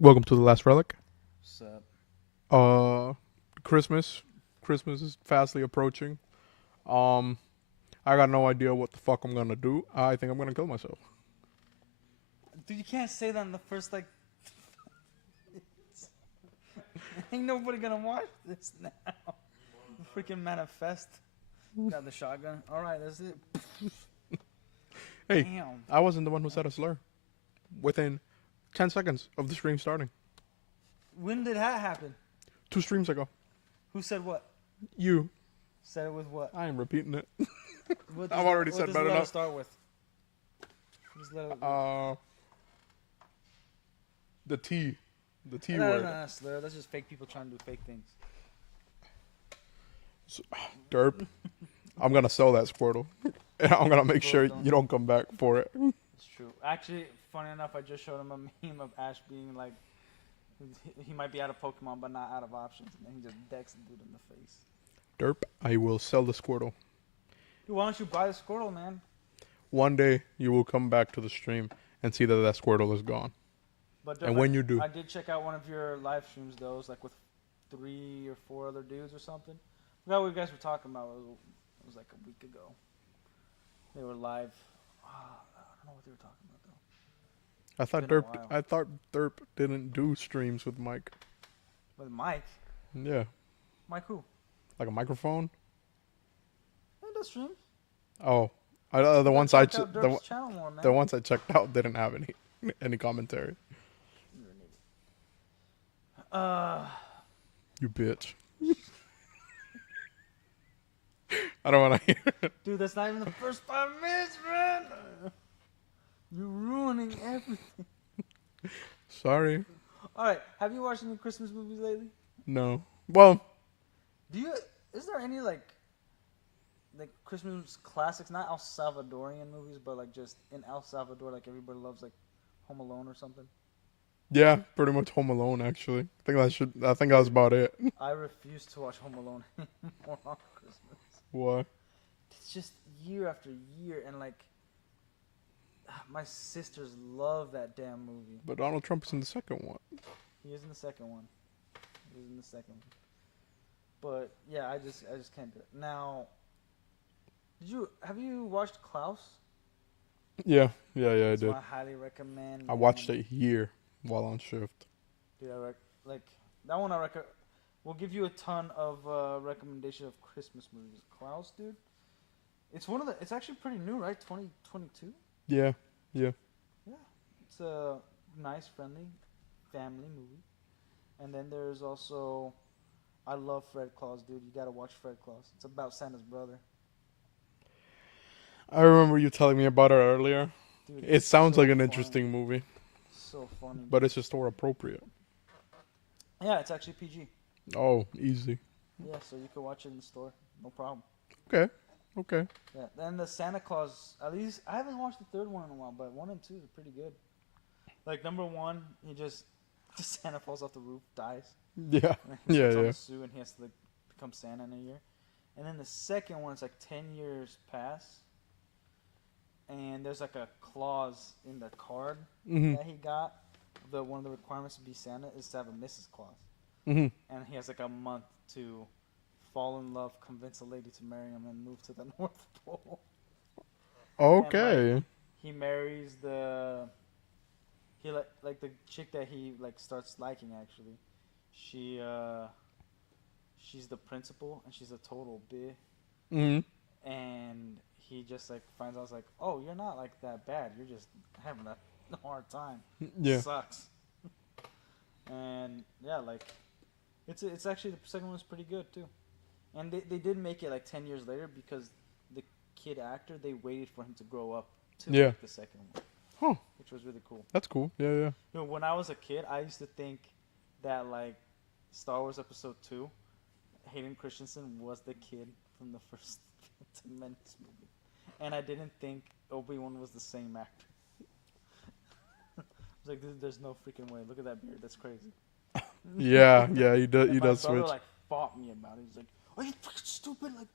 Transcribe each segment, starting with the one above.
Welcome to the last relic. What's up? Uh, Christmas. Christmas is fastly approaching. Um, I got no idea what the fuck I'm gonna do. I think I'm gonna kill myself. Dude, you can't say that in the first, like. Ain't nobody gonna watch this now. Freaking manifest. Got the shotgun. Alright, that's it. Hey, Damn. I wasn't the one who said a slur. Within 10 seconds of the stream starting, When did that happen? 2 streams ago. Who said what? You. Said it with what? I am repeating it. What I've already what said does better the letter enough. start with? Just let it, The T. The T no, word. no, slur. That's just fake people trying to do fake things. Derp. I'm gonna sell that Squirtle. And I'm gonna make sure Don't. you don't come back for it. It's true. Actually, funny enough, I just showed him a meme of Ash being like, he might be out of Pokemon, but not out of options, and then he just decks the dude in the face. Derp. I will sell the Squirtle. Dude, why don't you buy the Squirtle, man? One day you will come back to the stream and see that Squirtle is gone. But And when you do, I did check out one of your live streams, though. It was like with 3 or 4 other dudes or something. I forgot what you guys were talking about. It was like a week ago. They were live. I don't know what they were talking about, though. I thought been a Derp. while. I thought Derp didn't do streams with Mike. With Mike. Yeah, Mike who? like a microphone. He does streams. Oh, the You ones gotta I check out the Dirk's channel more, man. the ones I checked out didn't have any commentary. You're an idiot. You bitch. I don't want to hear it. Dude, that's not even the first 5 minutes, man. You're ruining everything. Sorry. All right, have you watched any Christmas movies lately? No. Well, Do you? Is there any like Christmas classics, not El Salvadorian movies, but like just in El Salvador, like everybody loves like Home Alone or something? yeah, pretty much Home Alone. Actually, I think that was about it. I refuse to watch Home Alone anymore on Christmas. What? It's just year after year, and like my sisters love that damn movie. But Donald Trump is in the second one. He is in the second one. He is in the second one. But yeah, I just can't do it. Now, have you watched Klaus? Yeah, I That's did. one I highly recommend. I Man. watched it here while on shift. Dude, like that one. We'll give you a ton of recommendation of Christmas movies. Klaus, dude. It's actually pretty new, right? 2022. Yeah. Yeah. It's a nice, friendly family movie. And then there's also, I love Fred Claus, dude. You gotta watch Fred Claus. It's about Santa's brother. I remember you telling me about it earlier. Dude, It it's sounds so like an funny. interesting movie, So funny. but it's just store appropriate. Yeah, it's actually PG. Oh, easy. Yeah, so you can watch it in the store. No problem. Okay. Yeah, then the Santa Claus, at least, I haven't watched the third one in a while, but 1 and 2 are pretty good. Like, number 1, the Santa falls off the roof, dies. Yeah. And he puts on Yeah. the suit and he has to like become Santa in a year. And then the second one is like 10 years pass, and there's like a clause in the card Mhm. that he got. One of the requirements to be Santa is to have a Mrs. Claus, Mhm. and he has like a month to fall in love, convince a lady to marry him, and move to the North Pole. Okay. He marries like the chick that he like starts liking actually. She she's the principal and she's a total bitch. Mhm. And he just like finds out like, oh, you're not like that bad. You're just having a hard time. Yeah. Sucks. And yeah, like it's actually the second one's pretty good too. And they did make it like 10 years later because the kid actor they waited for him to grow up to Yeah. make the second one. Huh. Which was really cool. That's cool. Yeah. You know, when I was a kid, I used to think that like Star Wars Episode 2, Hayden Christensen was the kid from the first Phantom Menace movie, and I didn't think Obi-Wan was the same actor. I was like, there's no freaking way. Look at that beard. That's crazy. Yeah. Yeah. He does. And He my does brother switch. like fought me about it. He's like, "Are you fucking stupid? Like,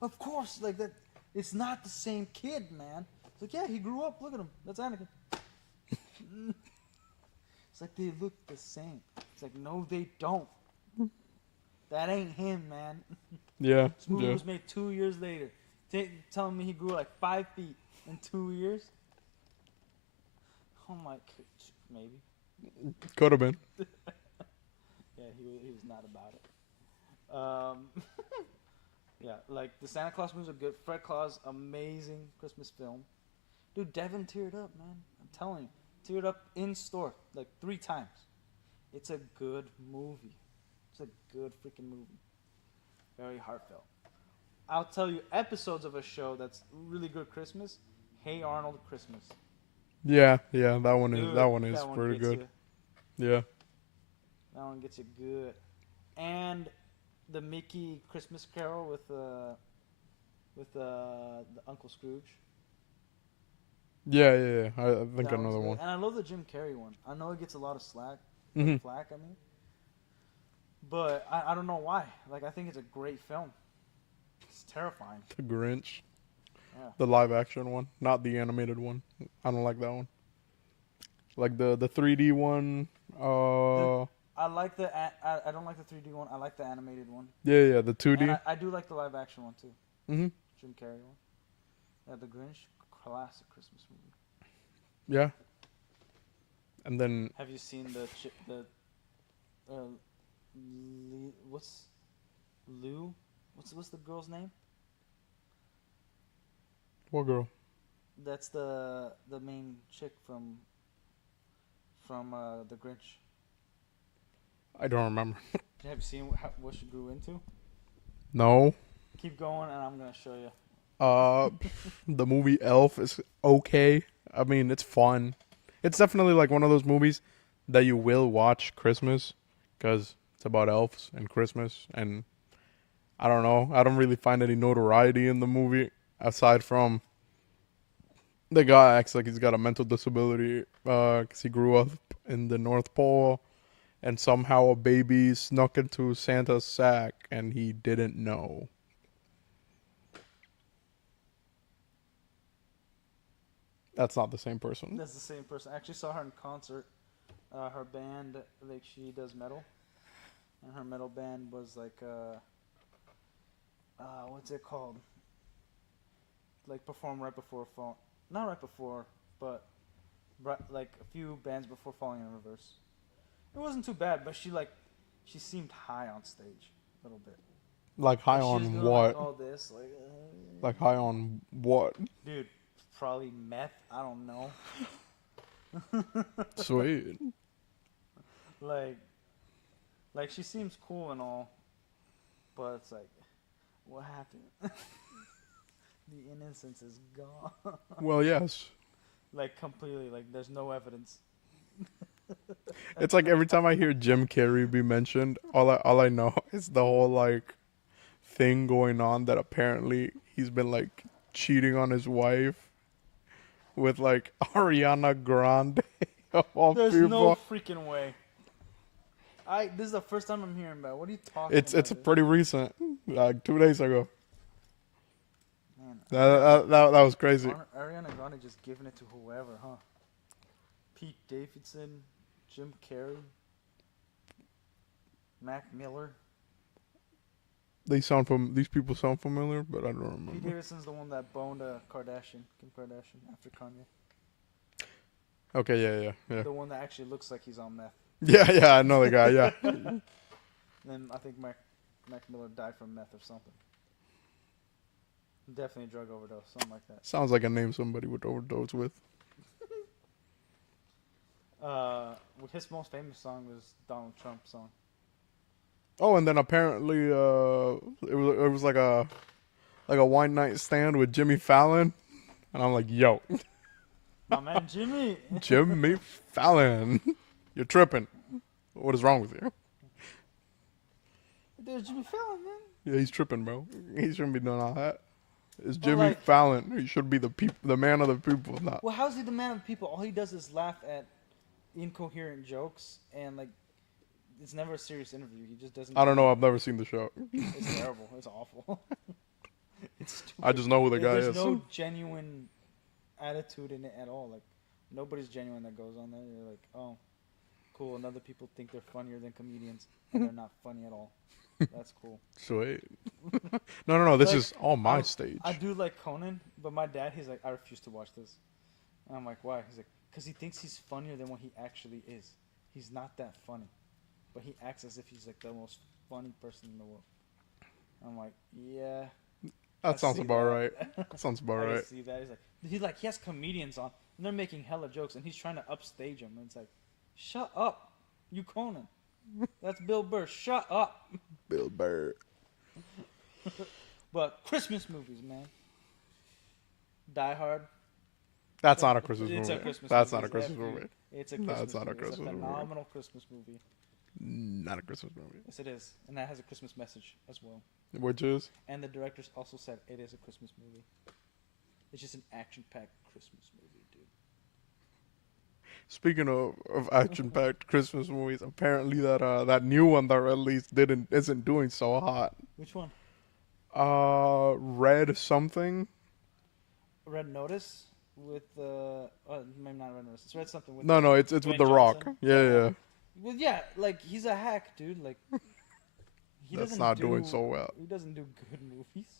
of course, like that. It's not the same kid, man." It's like, "Yeah, he grew up. Look at him. That's Anakin." It's It's like they look the same. It's like, no, they don't. That ain't him, man. Yeah. This movie Yeah. was made 2 years later. Telling me he grew like 5 feet in 2 years? Oh my, maybe. Could have been. Yeah, he was not about it. Yeah, like the Santa Claus movies are good. Fred Claus, amazing Christmas film. Dude, Devin teared up, man. I'm telling you, teared up in store like 3 times. It's a good movie. It's a good freaking movie. Very heartfelt. I'll tell you episodes of a show that's really good Christmas. Hey Arnold Christmas. Yeah. Yeah. That one is. Dude, That one is pretty gets good. You. Yeah. That one gets you good. And the Mickey Christmas Carol with the Uncle Scrooge. Yeah. Yeah. Yeah. I think That another one's good. one. And I love the Jim Carrey one. I know it gets a lot of flack. Mhm. I mean. But I don't know why. Like, I think it's a great film. It's terrifying. The Grinch. Yeah. The live action one, not the animated one. I don't like that one. Like the 3D one. I like the. I don't like the 3D one. I like the animated one. Yeah. The 2D. And I do like the live action one too. Mhm. Jim Carrey one. Yeah, The Grinch, classic Christmas movie. Yeah. And then Have you seen what's Lou? What's the girl's name? what girl? That's the main chick from The Grinch. I don't remember. Have you seen what she grew into? No. Keep going, and I'm gonna show you. The movie Elf is okay. I mean, it's fun. It's definitely like one of those movies that you will watch Christmas because it's about elves and Christmas. And I don't know. I don't really find any notoriety in the movie aside from the guy acts like he's got a mental disability because he grew up in the North Pole and somehow a baby snuck into Santa's sack and he didn't know. That's not the same person. That's the same person. I actually saw her in concert. Her band, like, she does metal, and her metal band was like, what's it called? Like, perform right before fall. Not right before, but like a few bands before Falling in Reverse. It wasn't too bad, but she seemed high on stage a little bit. Like high Like, she was on doing, what? Like all this, Like high on what? dude, probably meth. I don't know. Sweet. Like she seems cool and all, but it's like, what happened? The innocence is gone. Well, yes. Like, completely. Like, there's no evidence. It's like every time I hear Jim Carrey be mentioned, all I know is the whole like thing going on that apparently he's been like cheating on his wife with like Ariana Grande of all There's people. no freaking way. This is the first time I'm hearing about it. What are you talking about? It's pretty recent, like 2 days ago. Man, That was crazy. Ariana Grande just giving it to whoever, huh? Pete Davidson, Jim Carrey, Mac Miller. These people sound familiar, but I don't remember. Pete Davidson's the one that boned Kim Kardashian after Kanye. Okay, yeah. The one that actually looks like he's on meth. Yeah, I know the guy, yeah. Then I think Mac Miller died from meth or something. Definitely a drug overdose, something like that. Sounds like a name somebody would overdose with. His most famous song was Donald Trump's song. Oh, and then apparently it was like a one night stand with Jimmy Fallon, and I'm like, yo, My man Jimmy. Jimmy Fallon, you're tripping. What is wrong with you? There's Jimmy Fallon, man. Yeah, he's tripping, bro. He shouldn't be doing all that. It's But, Jimmy like- Fallon. He should be the man of the people, not. Well, how's he the man of the people? All he does is laugh at incoherent jokes, and like, it's never a serious interview. He just doesn't. I don't know. I've never seen the show. It's terrible. It's awful. It's stupid. I just know who the guy There's is. no genuine attitude in it at all. Like, nobody's genuine that goes on there. You're like, oh, Cool. And other people think they're funnier than comedians, and they're not funny at all. That's cool. Sweet. No. This Like, is on my stage. I do like Conan, but my dad, he's like, I refuse to watch this. And I'm like, why? He's like, because he thinks he's funnier than what he actually is. He's not that funny, but he acts as if he's like the most funny person in the world. I'm like, yeah. That sounds about right. That sounds about I right. can see that. He's like, he has comedians on, and they're making hella jokes, and he's trying to upstage him. And it's like, shut up, you Conan. That's Bill Burr. Shut up. Bill Burr. But Christmas movies, man. Die Hard. That's not a Christmas It's movie. a Christmas That's movie. not a Christmas movie. It's a No, Christmas it's not a movie. Christmas It's a movie. phenomenal Christmas movie. Not a Christmas movie. Yes, it is. And that has a Christmas message as well. Which is? And the directors also said it is a Christmas movie. It's just an action-packed Christmas movie, dude. Speaking of action-packed Christmas movies, apparently that new one that released isn't doing so hot. Which one? Red something. Red Notice with maybe not Red Notice. It's Red something with. No, it's with Dwayne The Rock. Johnson. Yeah. Well, yeah, like he's a hack, dude. Like he That's doesn't not do, doing so well. He doesn't do good movies.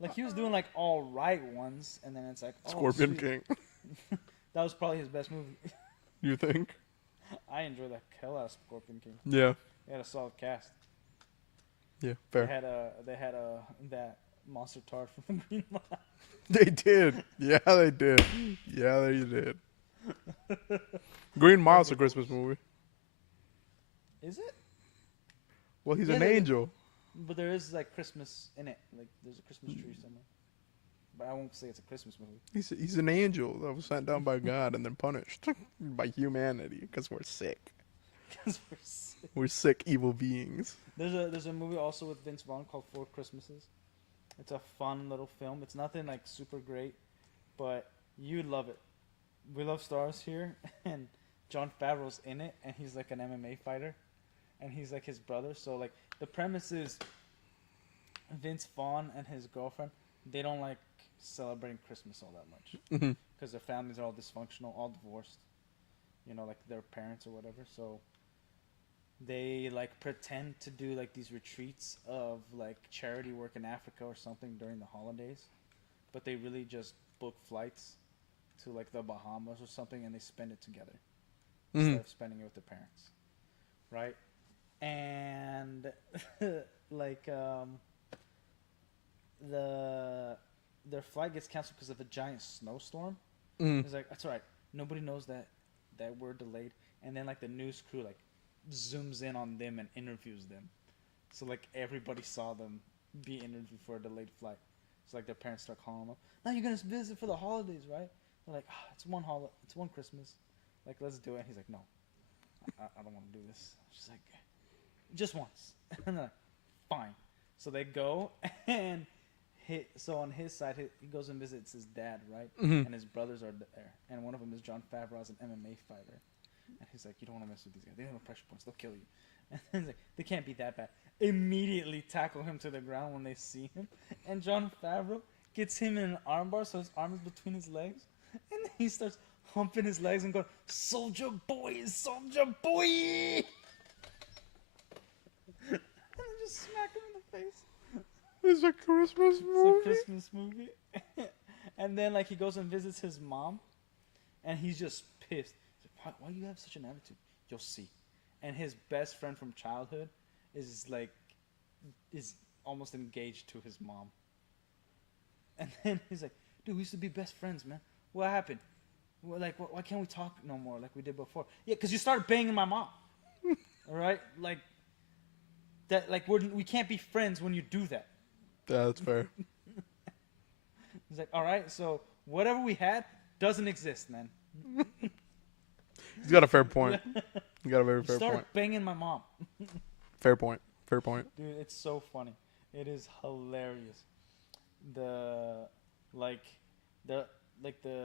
Like he was doing like all right ones, and then it's like Scorpion sweet. King. That was probably his best movie. You think? I enjoyed the hell out of Scorpion King. Yeah. They had a solid cast. Yeah. Fair. They had that monster tart from the Green Mile. They did. Yeah, they did. Yeah, they did. Green Mile's a Christmas movie. Is it? Well, he's Yeah, an there's a- angel. But there is like Christmas in it. Like there's a Christmas tree somewhere. But I won't say it's a Christmas movie. He's an angel that was sent down by God and then punished by humanity because we're sick. 'Cause we're sick. We're sick, evil beings. There's a movie also with Vince Vaughn called Four Christmases. It's a fun little film. It's nothing like super great, but you'd love it. We love stars here, and Jon Favreau's in it, and he's like an MMA fighter, and he's like his brother. So like the premise is Vince Vaughn and his girlfriend, they don't like celebrating Christmas all that much because their families are all dysfunctional, all divorced. You know, like their parents or whatever. So they like pretend to do like these retreats of like charity work in Africa or something during the holidays, but they really just book flights to like the Bahamas or something, and they spend it together instead of spending it with their parents, right? And like their flight gets canceled because of a giant snowstorm. It's like that's all right. Nobody knows that we're delayed, and then like the news crew like zooms in on them and interviews them. So like everybody saw them be interviewed for a delayed flight. So like their parents start calling them up. Now you're gonna visit for the holidays, right? They're like, it's one Christmas. Like let's do it. He's like, no, I don't want to do this. She's like, just once. And they're like, fine. So they go and so on his side, he goes and visits his dad, right? And his brothers are there, and one of them is Jon Favreau, as an MMA fighter. And he's like, you don't want to mess with these guys. They have no pressure points. They'll kill you. And he's like, they can't be that bad. Immediately tackle him to the ground when they see him. And Jon Favreau gets him in an armbar, so his arm is between his legs. And then he starts humping his legs and going, soldier boy, soldier boy! And then just smack him in the face. It's a Christmas movie. It's a Christmas movie. And then like he goes and visits his mom, and he's just pissed. He's like, why do you have such an attitude? You'll see. And his best friend from childhood is almost engaged to his mom. And then he's like, dude, we used to be best friends, man. What happened? We're like, why can't we talk no more like we did before? Yeah, because you started banging my mom. All right, like that. Like we can't be friends when you do that. Yeah, that's fair. He's like, all right, so whatever we had doesn't exist, man. He's got a fair point. You got a very You fair started point. banging my mom. Fair point. Fair point. Dude, it's so funny. It is hilarious.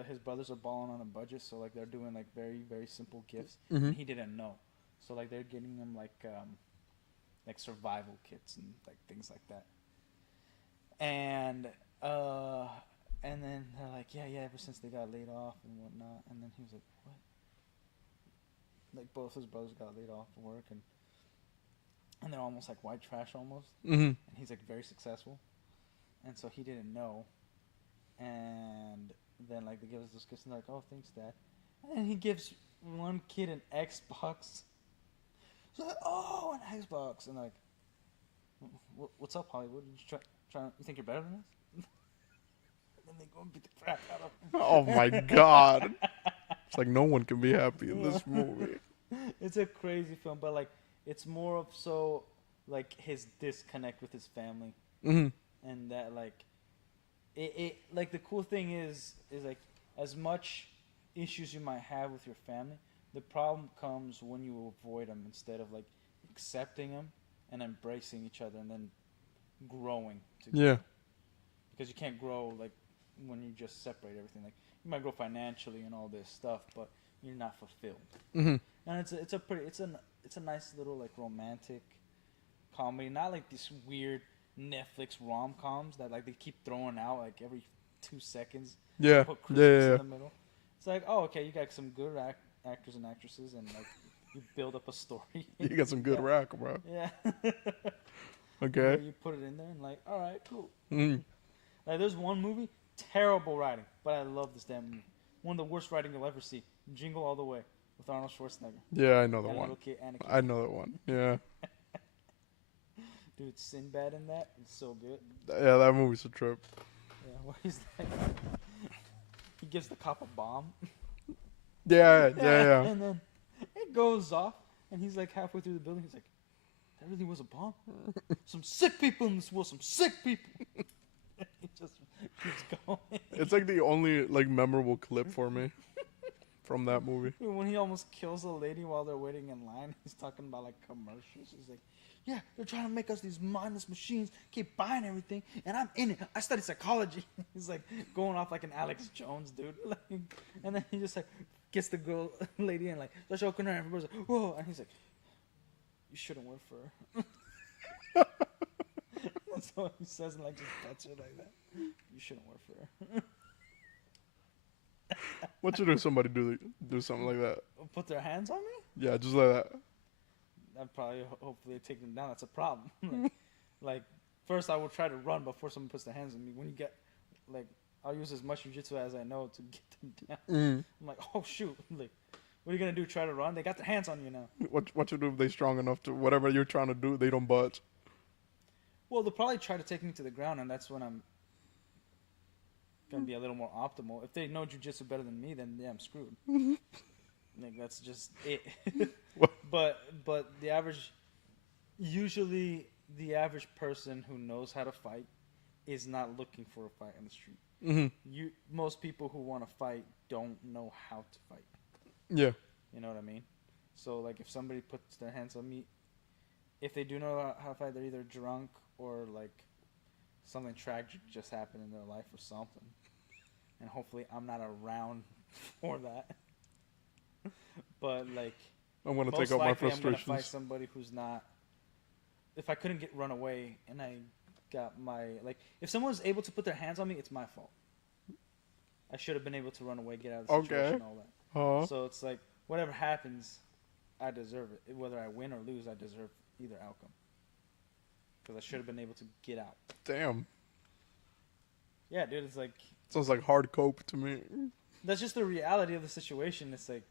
His brothers are balling on a budget, so like they're doing like very, very simple gifts. And he didn't know. So like they're getting him like survival kits and like things like that. And then they're like, yeah, ever since they got laid off and whatnot. And then he was like, what? like both his brothers got laid off from work, and they're almost like white trash almost. Mm-hmm. And he's like very successful, and so he didn't know. And then like they give us this gifts and they're like, oh, thanks, Dad. And he gives one kid an Xbox. So like, oh, an Xbox, and like, what's up, Hollywood? You think you're better than us? And then they go and beat the crap out of him. Oh my god. It's like no one can be happy in this movie. It's a crazy film, but like it's more of so like his disconnect with his family, Mm-hmm. and that like it like the cool thing is like as much issues you might have with your family, the problem comes when you avoid them instead of like accepting them and embracing each other and then growing together. Yeah. Because you can't grow like when you just separate everything. Like you might grow financially and all this stuff, but you're not fulfilled. Mm-hmm. And it's a nice little like romantic comedy, not like these weird Netflix rom-coms that like they keep throwing out like every 2 seconds. Yeah. Put Yeah. Christmas Yeah. in the middle. It's like, oh, okay, you got some good actors and actresses, and like you build up a story. You got some good rack, bro. Yeah. Okay. You put it in there and like, all right, cool. Mm. Like there's one movie, terrible writing, but I love this damn movie. One of the worst writing you'll ever see. Jingle All the Way with Arnold Schwarzenegger. Yeah, I know that And a one. little kid, Anakin. I know that one. Yeah. Dude, Sinbad in that is so good. Yeah, that movie's a trip. Yeah, where he's like, he gives the cop a bomb. Yeah, yeah. And then it goes off, and he's like halfway through the building. He's like, that really was a bomb? Some sick people in this world, some sick people. He just keeps going. It's like the only like memorable clip for me from that movie. When he almost kills a lady while they're waiting in line, he's talking about like commercials. He's like, yeah, they're trying to make us these mindless machines, keep buying everything, and I'm in it. I studied psychology. He's like going off like an Alex Jones, dude. Like, and then he just like gets the girl, lady, and like, they're choking her, and everybody's like, whoa. And he's like, you shouldn't work for her. That's what he says, and like just pets her like that. You shouldn't work for her. What should do somebody do something like that? Put their hands on me? Yeah, just like that. I'd probably hopefully take them down. That's a problem. like, first I will try to run before someone puts their hands on me. When you get, like, I'll use as much jiu-jitsu as I know to get them down. Mm. I'm like, oh shoot, like, what are you gonna do? Try to run? They got their hands on you now. What you do if they strong enough to whatever you're trying to do, they don't budge. Well, they'll probably try to take me to the ground, and that's when I'm gonna be a little more optimal. If they know jiu-jitsu better than me, then yeah, I'm screwed. Like that's just it. but the average, usually the average person who knows how to fight is not looking for a fight on the street. Mm-hmm. Most people who want to fight don't know how to fight. Yeah. You know what I mean? So like if somebody puts their hands on me, if they do know how to fight, they're either drunk or like something tragic just happened in their life or something. And hopefully I'm not around for that. But like I'm gonna most take out my likely I'm frustrations. gonna fight somebody who's not. If I couldn't run away and I got my like, if someone's able to put their hands on me, it's my fault. I should have been able to run away, get out of the situation, all that. Uh-huh. So it's like whatever happens, I deserve it. Whether I win or lose, I deserve either outcome. Because I should have been able to get out. Damn. Yeah, dude, it's like Sounds like hard cope to me. that's just the reality of the situation. It's like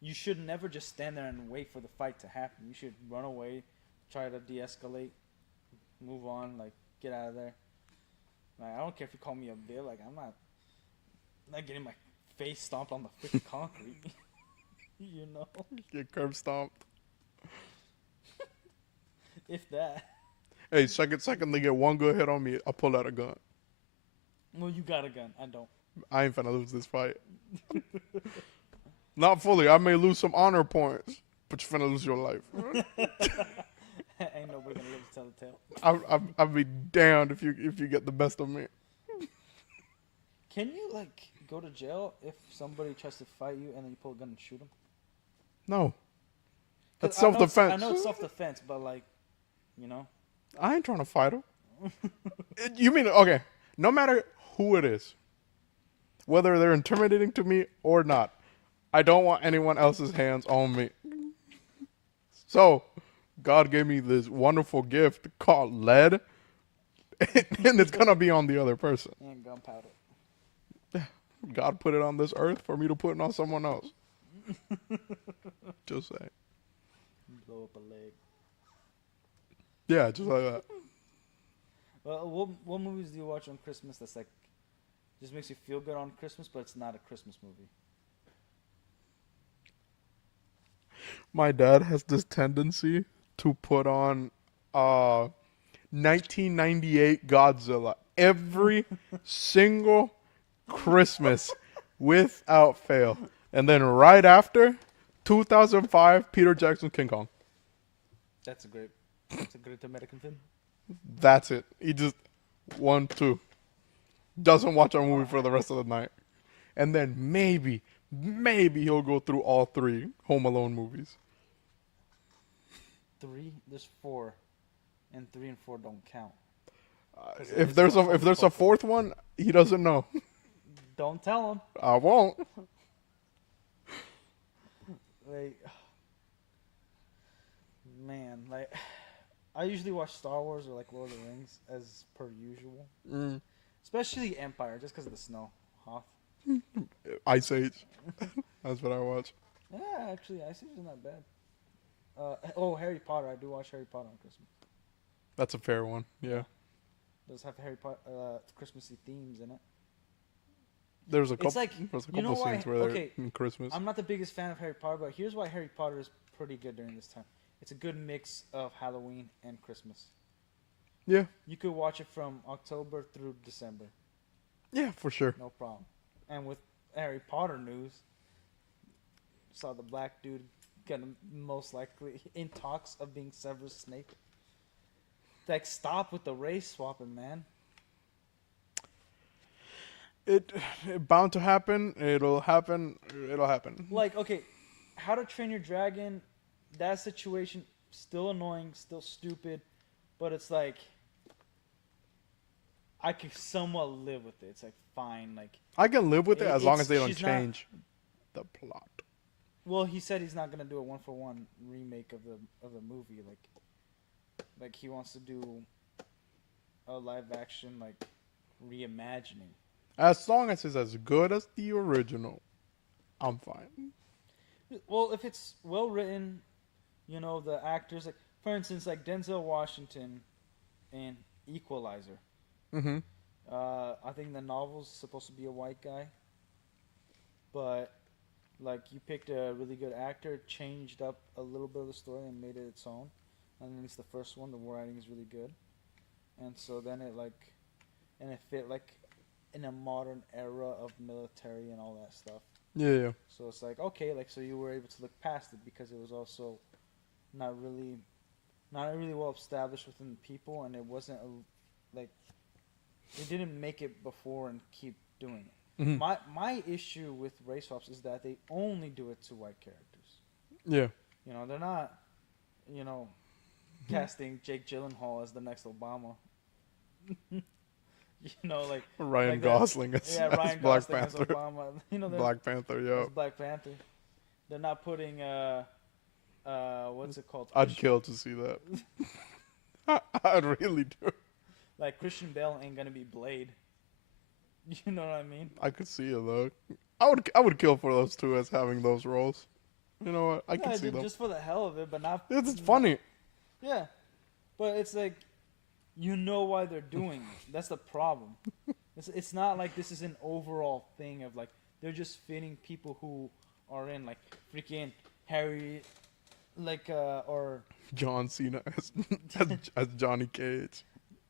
you should never just stand there and wait for the fight to happen. You should run away, try to de-escalate, move on, like get out of there. Like I don't care if you call me a bill. Like I'm not getting my face stomped on the freaking concrete. You know, Get curb stomped. if that. Hey, second they get one good hit on me, I'll pull out a gun. Well, you got a gun. I don't. I ain't finna lose this fight. Not fully. I may lose some honor points, but you're finna lose your life. Ain't nobody gonna live to tell the tale. I'll be damned if you get the best of me. Can you like go to jail if somebody tries to fight you and then you pull a gun and shoot them? No. That's 'Cause I know self-defense. I know it's self-defense, but like, you know. I ain't trying to fight him. You mean, okay, no matter who it is, whether they're intimidating to me or not, I don't want anyone else's hands on me. So, God gave me this wonderful gift called lead, and it's gonna be on the other person. And gunpowder. God put it on this earth for me to put it on someone else. Just say, Blow up a leg. yeah, just like that. Well, what movies do you watch on Christmas that's like just makes you feel good on Christmas, but it's not a Christmas movie? My dad has this tendency to put on 1998 Godzilla every single Christmas without fail. And then right after, 2005 Peter Jackson King Kong. That's a great American film. That's it. He just 1, 2. Doesn't watch a movie for the rest of the night. And then maybe he'll go through all 3 Home Alone movies. 3, there's 4, and 3 and 4 don't count. If there's a 4th one, he doesn't know. Don't tell him. I won't. Like, man, like I usually watch Star Wars or like Lord of the Rings as per usual, especially Empire, just because of the snow. Hoth. Ice Age. That's what I watch. Yeah, actually, Ice Age is not bad. Harry Potter. I do watch Harry Potter on Christmas. That's a fair one. Yeah. Does have Harry Potter Christmassy themes in it. There's a couple. It's like, There's a you know couple why? scenes where they're in Christmas. I'm not the biggest fan of Harry Potter, but here's why Harry Potter is pretty good during this time. It's a good mix of Halloween and Christmas. Yeah. You could watch it from October through December. Yeah, for sure. No problem. And with Harry Potter news, saw the black dude gonna most likely in talks of being Severus Snape. Like, stop with the race swapping, man. It bound to happen. It'll happen. It'll happen. Like, okay, How to Train Your Dragon, that situation, still annoying, still stupid, but it's like, I could somewhat live with it. It's like, fine, like. I can live with it as long as they don't she's change the plot. Well, he said he's not gonna do a 1-for-1 remake of the movie. Like he wants to do a live action like reimagining. As long as it's as good as the original, I'm fine. Well, if it's well written, you know, the actors, like for instance, like Denzel Washington in Equalizer. Mm-hmm. I think the novel's supposed to be a white guy, but like you picked a really good actor, changed up a little bit of the story and made it its own. And then it's the first one. The writing is really good, and so then it fit like in a modern era of military and all that stuff. Yeah. So it's like, okay, like so you were able to look past it because it was also not really well established within the people, and it wasn't like they didn't make it before and keep doing it. Mm-hmm. My issue with race swaps is that they only do it to white characters. Yeah. You know, they're not, you know, casting Jake Gyllenhaal as the next Obama. You know, like Ryan like Gosling as Ryan Black Gosling Panther. as Obama. You know, Black Panther, yeah. Black Panther. They're not putting what's it called? I'd kill to see that. I'd really do. Like Christian Bale ain't gonna be Blade. You know what I mean? I could see it though. I would kill for those two as having those roles. You know what? I can see them. Just for the hell of it, but not. It's funny. Yeah, but it's like, you know why they're doing it. That's the problem. It's not like this is an overall thing of like they're just fitting people who are in like freaking Harry, like or John Cena as Johnny Cage.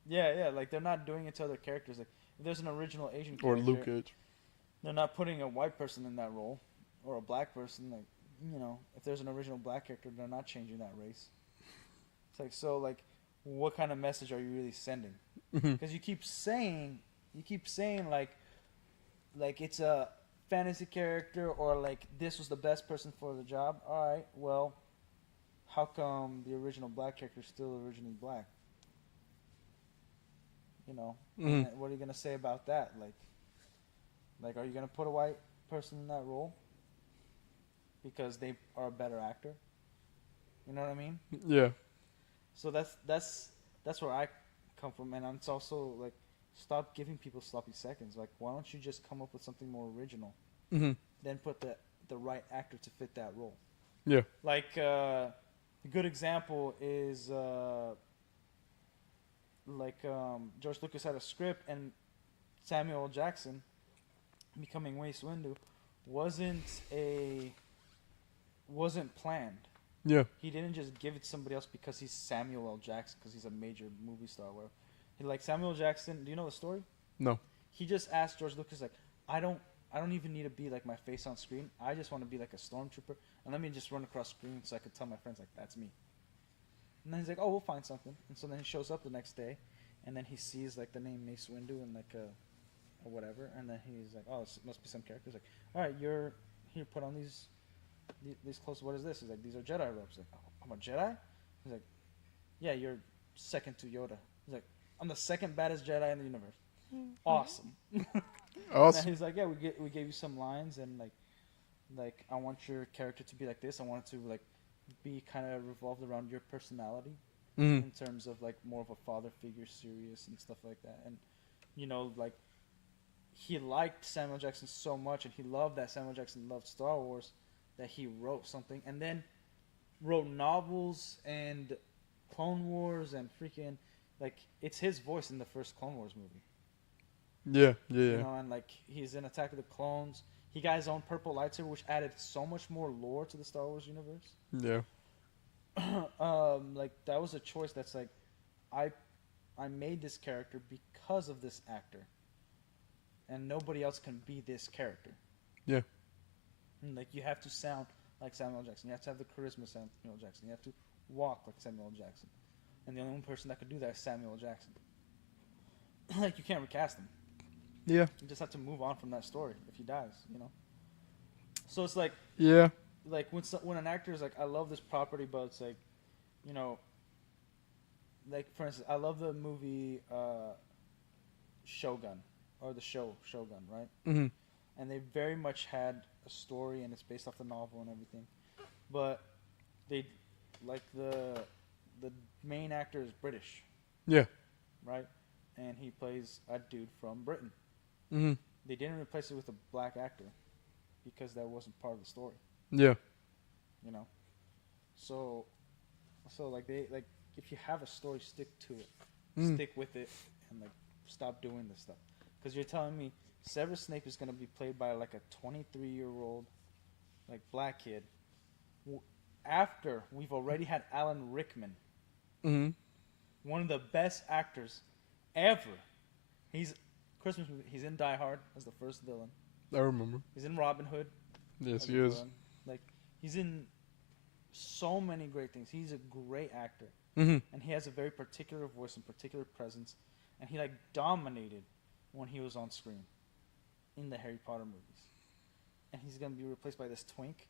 Yeah, like they're not doing it to other characters. Like if there's an original Asian character, Or Luke Cage. they're not putting a white person in that role or a black person. Like, you know, if there's an original black character, they're not changing that race. It's like, so like, what kind of message are you really sending? Because you keep saying like it's a fantasy character or like this was the best person for the job. All right, well, how come the original black character is still originally black? You know, and what are you gonna say about that? Like, are you gonna put a white person in that role because they are a better actor? You know what I mean? Yeah. So that's where I come from, and it's also like stop giving people sloppy seconds. Like, why don't you just come up with something more original? Mhm. Then put the right actor to fit that role. Yeah. Like a good example is George Lucas had a script, and Samuel L. Jackson becoming Mace Windu wasn't a wasn't planned. Yeah. He didn't just give it to somebody else because he's Samuel L. Jackson, because he's a major movie star. Where he like Samuel L. Jackson. Do you know the story? No. He just asked George Lucas like, I don't even need to be like my face on screen. I just want to be like a stormtrooper, and let me just run across screen so I could tell my friends like that's me. And then he's like, oh, we'll find something. And so then he shows up the next day, and then he sees like the name Mace Windu and like a or whatever, and then he's like, oh, this must be some character. He's like, all right, you're here, put on these clothes. What is this? He's like, these are Jedi robes. He's like, oh, I'm a Jedi. He's like, yeah, you're second to Yoda. He's like, I'm the second baddest Jedi in the universe. Awesome. And then Awesome. he's like, yeah, we gave you some lines, and like I want your character to be like this. I want it to like be kind of revolved around your personality Mhm. in terms of like more of a father figure, serious and stuff like that. And you know, like he liked Samuel Jackson so much, and he loved that Samuel Jackson loved Star Wars, that he wrote something, and then wrote novels and Clone Wars and freaking like it's his voice in the first Clone Wars movie. Yeah. Yeah. You Yeah. know, and like he's in Attack of the Clones. He got his own purple lightsaber, which added so much more lore to the Star Wars universe. Yeah. Like that was a choice that's like, I, I made this character because of this actor, and nobody else can be this character. Yeah. And like you have to sound like Samuel L. Jackson. You have to have the charisma of Samuel L. Jackson. You have to walk like Samuel L. Jackson. And the only person that could do that is Samuel L. Jackson. Like you can't recast him. Yeah. You just have to move on from that story if he dies. You know. So it's like Yeah. when an actor is like, I love this property, but it's like, you know, like for instance, I love the movie Shogun, or the show Shogun, right? Mhm. And they very much had a story, and it's based off the novel and everything. But they like the main actor is British, Yeah. right? And he plays a dude from Britain. Mhm. They didn't replace it with a black actor because that wasn't part of the story, Yeah. you know. So like they like if you have a story, stick to it, Mhm. stick with it, and like stop doing this stuff. Because you're telling me Severus Snape is gonna be played by like a 23-year-old like black kid after we've already had Alan Rickman, Mhm. one of the best actors ever. He's Christmas movie. He's in Die Hard as the first villain. I remember. He's in Robin Hood Yes, as a he is. villain. Like he's in so many great things. He's a great actor, Mhm. and he has a very particular voice and particular presence, and he like dominated when he was on screen in the Harry Potter movies. And he's gonna be replaced by this twink.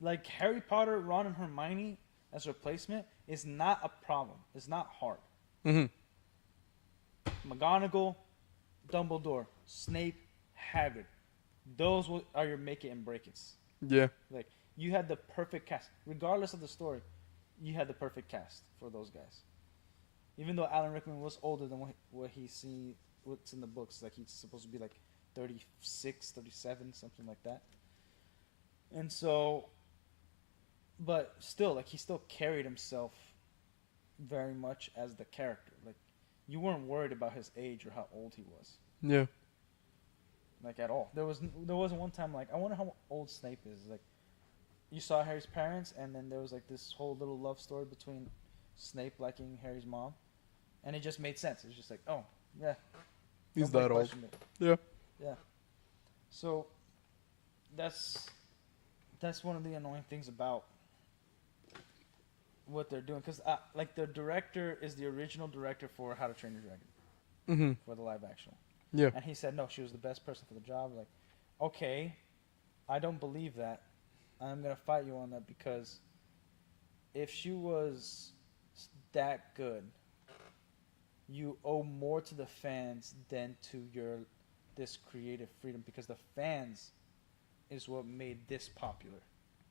Like Harry Potter, Ron, and Hermione as replacement is not a problem. It's not hard. Mhm. McGonagall, Dumbledore, Snape, Hagrid. Those are your make it and break it's. Yeah. Like you had the perfect cast, regardless of the story. You had the perfect cast for those guys. Even though Alan Rickman was older than what's in the books, like he's supposed to be like 36, 37, something like that. And so, but still, like he still carried himself very much as the character. Like you weren't worried about his age or how old he was, Yeah. like at all. There wasn't one time like I wonder how old Snape is. Like you saw Harry's parents, and then there was like this whole little love story between Snape liking Harry's mom, and it just made sense. It was just like, oh yeah, He's nobody that old. questioned it. Yeah. Yeah. So that's one of the annoying things about what they're doing, because like the director is the original director for How to Train Your Dragon Mhm. for the live action, Yeah. and he said no, she was the best person for the job. Like, okay, I don't believe that. I'm gonna fight you on that, because if she was that good, you owe more to the fans than to this creative freedom, because the fans is what made this popular.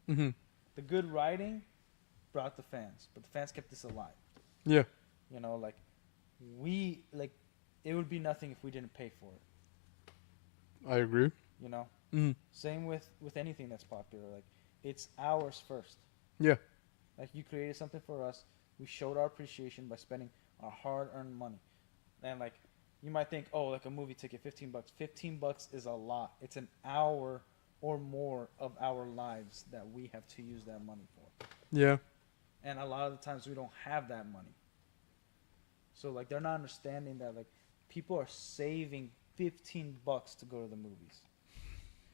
Mhm. the good writing brought the fans, but the fans kept this alive. Yeah. You know, like we like it would be nothing if we didn't pay for it. I agree. You know, Mm. same with anything that's popular. Like it's ours first. Yeah. Like you created something for us. We showed our appreciation by spending our hard-earned money. And like you might think, oh, like a movie ticket, $15. $15 is a lot. It's an hour or more of our lives that we have to use that money for. Yeah. And a lot of the times we don't have that money. So like they're not understanding that like people are saving $15 to go to the movies.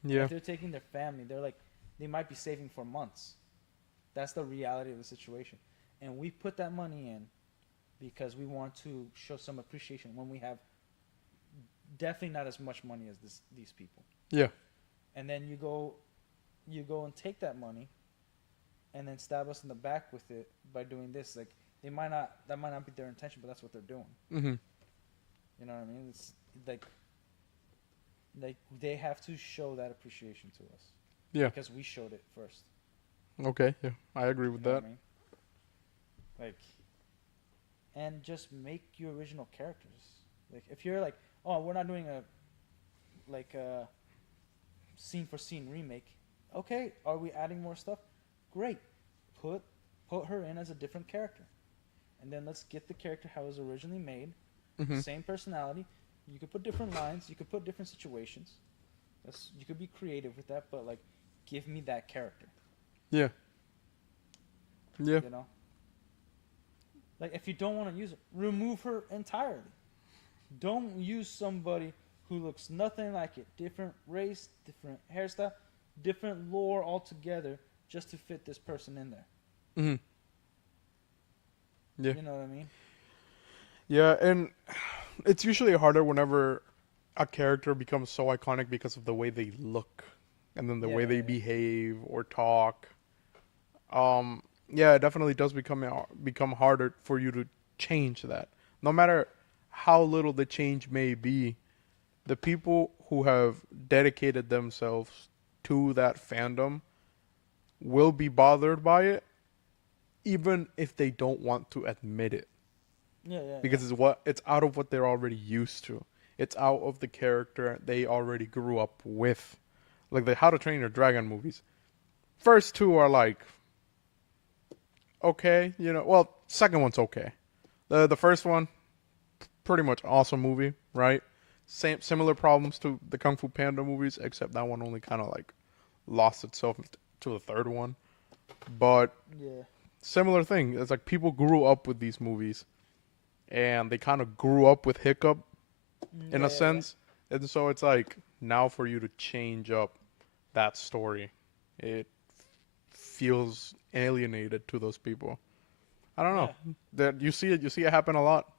Yeah. If they're taking their family, they're like they might be saving for months. That's the reality of the situation. And we put that money in because we want to show some appreciation when we have definitely not as much money as these people. Yeah. And then you go and take that money and then stab us in the back with it by doing this. Like that might not be their intention, but that's what they're doing. Mm-hmm. You know what I mean? It's like they have to show that appreciation to us. Yeah. Because we showed it first. Okay. Yeah. I agree with You know that. what I mean? Like, and just make your original characters. Like, if you're like, oh, we're not doing a scene for scene remake. Okay, are we adding more stuff? Great. Put her in as a different character, and then let's get the character how it was originally made. Mm-hmm. Same personality. You could put different lines. You could put different situations. You could be creative with that, but like, give me that character. Yeah. Yeah. You know. Like, if you don't want to use her, remove her entirely. Don't use somebody who looks nothing like it. Different race, different hairstyle, different lore altogether just to fit this person in there. Mm-hmm. Yeah. You know what I mean? Yeah, and it's usually harder whenever a character becomes so iconic because of the way they look and then the way they behave or talk. Yeah, it definitely does become harder for you to change that. No matter how little the change may be, the people who have dedicated themselves to that fandom will be bothered by it, even if they don't want to admit it. Yeah. Because it's out of what they're already used to. It's out of the character they already grew up with. Like the How to Train Your Dragon movies. First two are like okay, well, second one's okay. The first one, pretty much awesome movie, right? Similar problems to the Kung Fu Panda movies, except that one only kind of like lost itself to the third one. But Yeah. similar thing. It's like people grew up with these movies, and they kind of grew up with Hiccup in a sense. And so it's like now for you to change up that story, it feels alienated to those people. I don't know. That you see it happen a lot.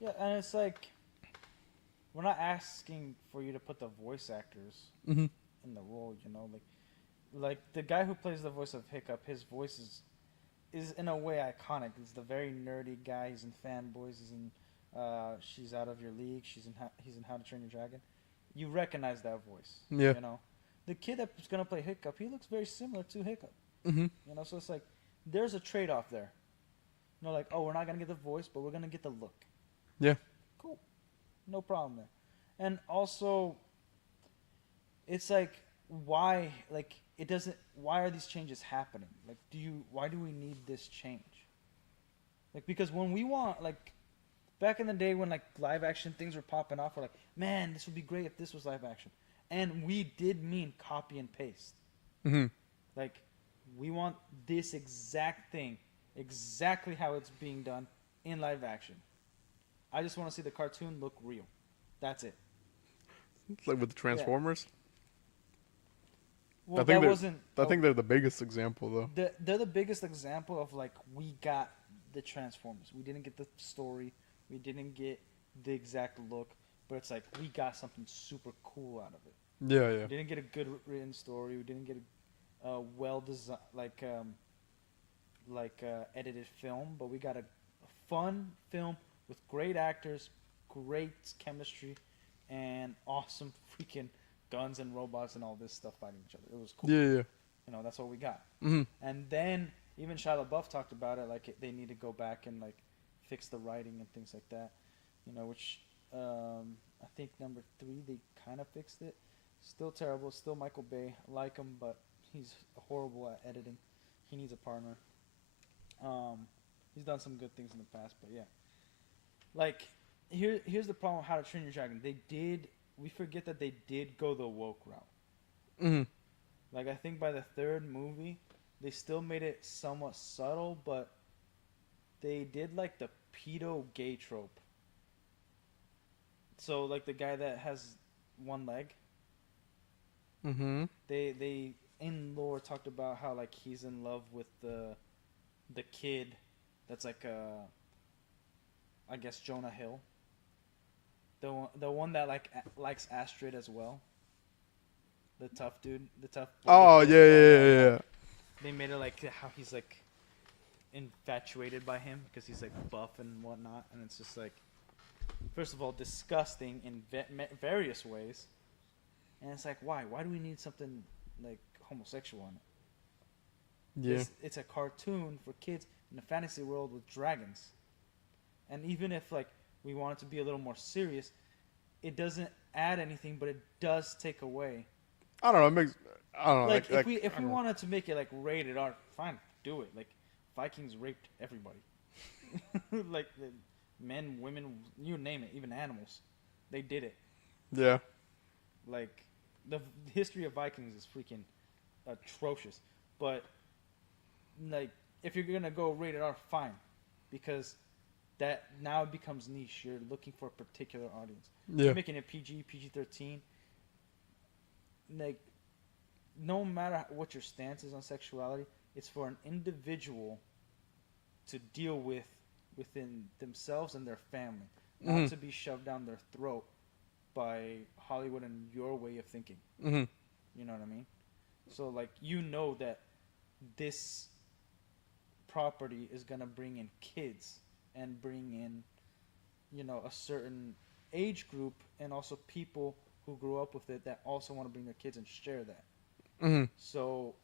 Yeah, and it's like we're not asking for you to put the voice actors Mm-hmm. in the role, like the guy who plays the voice of Hiccup, his voice is in a way iconic. He's the very nerdy guy. He's in Fanboys. He's in She's Out of Your League. He's in How to Train Your Dragon. You recognize that voice. Yeah. The kid that's gonna play Hiccup, he looks very similar to Hiccup. Mm-hmm. So it's like there's a trade-off there. Like, oh, we're not gonna get the voice, but we're gonna get the look. Yeah. Cool. No problem there. And also, it's like, why? Like, it doesn't. Why are these changes happening? Like, why do we need this change? Like, because when we want, like, back in the day when like live action things were popping off, we're like, man, this would be great if this was live action, and we did mean copy and paste. Mm-hmm. Like, we want this exact thing, exactly how it's being done in live action. I just want to see the cartoon look real. That's it. Like with the Transformers. Well, I think they're the biggest example though. They're the biggest example of like we got the Transformers. We didn't get the story. We didn't get the exact look, but it's like we got something super cool out of it. Yeah, yeah. We didn't get a good written story. We didn't get a well designed edited film, but we got a fun film with great actors, great chemistry, and awesome freaking guns and robots and all this stuff fighting each other. It was cool. Yeah, yeah. That's what we got. Mm-hmm. And then even Shia LaBeouf talked about it, like they need to go back and like fix the writing and things like that. Which I think number 3 they kind of fixed it. Still terrible. Still Michael Bay. I like him, but he's horrible at editing. He needs a partner. He's done some good things in the past, but yeah. Like here's the problem with How to Train Your Dragon. We forget that they did go the woke route. Mm-hmm. Like I think by the 3rd movie, they still made it somewhat subtle, but they did like the pedo gay trope. So like the guy that has one leg, Mm-hmm. they in lore talked about how like he's in love with the kid that's like I guess Jonah Hill. The one that like likes Astrid as well. The tough dude, the tough. Oh yeah. They made it like how he's like infatuated by him because he's like buff and whatnot, and it's just like, first of all, disgusting in various ways, and it's like why? Why do we need something like homosexual in it? Yeah. It's a cartoon for kids in a fantasy world with dragons, and even if like we want it to be a little more serious, it doesn't add anything, but it does take away. I don't know. It makes. I don't know. Like if we know. wanted to make it like rated R, fine, do it. Like Vikings raped everybody, like men, women, you name it, even animals. They did it. Yeah. Like the history of Vikings is freaking atrocious. But like if you're gonna go rated R, fine, because that now it becomes niche. You're looking for a particular audience. Yeah. You're making it PG, PG-13. Like, no matter what your stance is on sexuality, it's for an individual to deal with within themselves and their family, not to be shoved down their throat by Hollywood and your way of thinking. Mm-hmm. You know what I mean? So, like, that this property is going to bring in kids and bring in, a certain age group and also people who grew up with it that also want to bring their kids and share that. Mm-hmm. So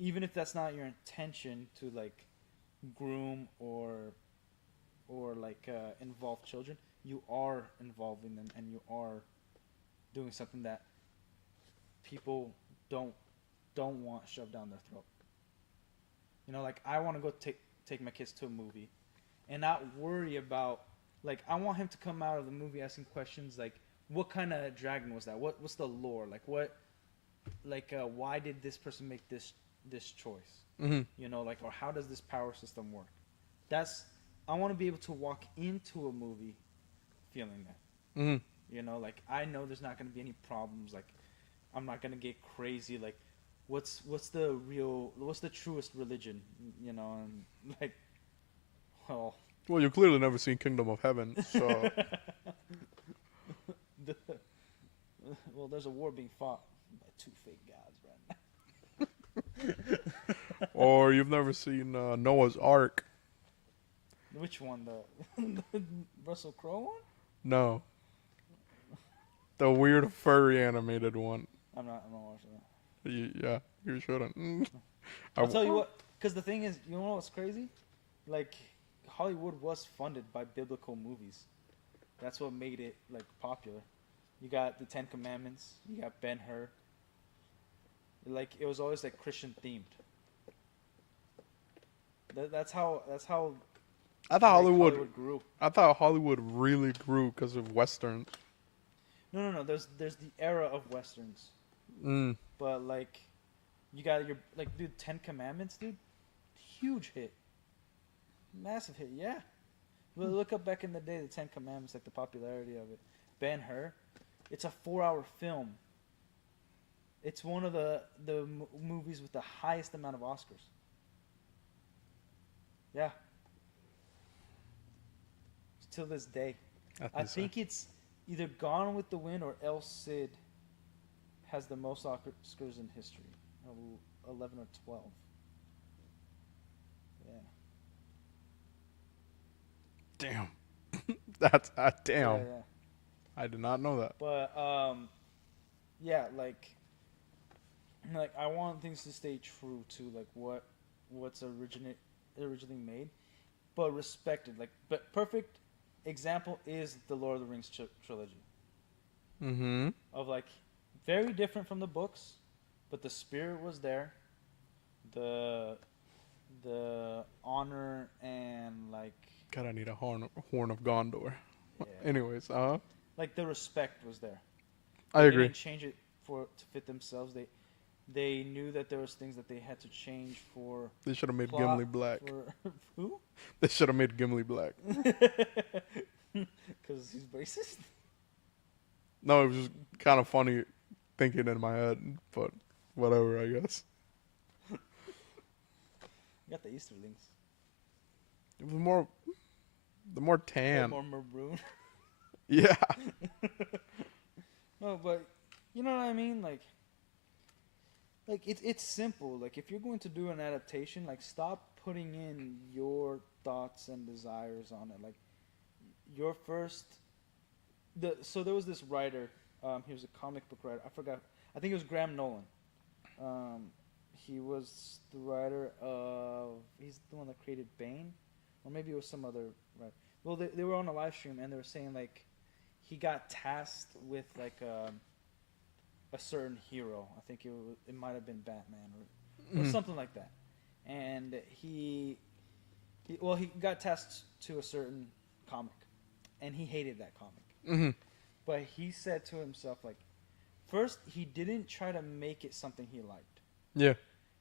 even if that's not your intention to like groom or like involve children, you are involving them and you are doing something that people don't want shoved down their throat. Like I want to go take my kids to a movie and not worry about, like, I want him to come out of the movie asking questions like, what kind of dragon was that? What's the lore? Like why did this person make this choice? Mm-hmm. Like, or how does this power system work? I want to be able to walk into a movie feeling that. Mm-hmm. Like I know there's not going to be any problems. Like I'm not going to get crazy. Like what's the truest religion? And like, well, you've clearly never seen Kingdom of Heaven, so. Well, there's a war being fought by 2 fake gods right now. Or you've never seen Noah's Ark. Which one, the Russell Crowe one? No. The weird furry animated one. I'm not watching that. You shouldn't. I'll tell you what, because the thing is, you know what's crazy? Like, Hollywood was funded by biblical movies. That's what made it like popular. You got the 10 Commandments. You got Ben-Hur. Like it was always like Christian themed. That's how. I thought Hollywood grew. I thought Hollywood really grew because of westerns. No. There's the era of westerns. But like, you got your dude, 10 Commandments, dude. Huge hit. Massive hit. Yeah. Well, look up back in the day, the 10 Commandments, like the popularity of it. Ben-Hur. It's a 4-hour film. It's one of the movies with the highest amount of Oscars. Yeah. Till this day. I think it's either Gone with the Wind or El Cid has the most Oscars in history. 11 or 12. Yeah. Damn. That's damn. Yeah. I did not know that. But yeah, like like I want things to stay true to like what's originally made, but respected. Like, but perfect example is the Lord of the Rings trilogy Mm-hmm. of like very different from the books, but the spirit was there. The the honor and like God, I need a horn of Gondor. yeah, Anyways, like the respect was there. I They agree. didn't change it for to fit themselves. They knew that there was things that they had to change for They should have made plot Gimli black. for who? They should have made Gimli black. Because he's racist. No, it was just kind of funny thinking in my head, but whatever, I guess. You got the Easterlings. It was more, the more They're tan. more maroon. Yeah. No, but you know what I mean. Like it's simple. Like if you're going to do an adaptation, like stop putting in your thoughts and desires on it. Like your first. So there was this writer. He was a comic book writer. I forgot. I think it was Graham Nolan. Um, he was the writer of. He's the one that created Bane, or maybe it was some other writer. Well, they were on a live stream and they were saying like he got tasked with like a certain hero. I think it might have been Batman or Mhm. something like that. And he got tasked to a certain comic, and he hated that comic. Mhm. But he said to himself like, first he didn't try to make it something he liked. Yeah.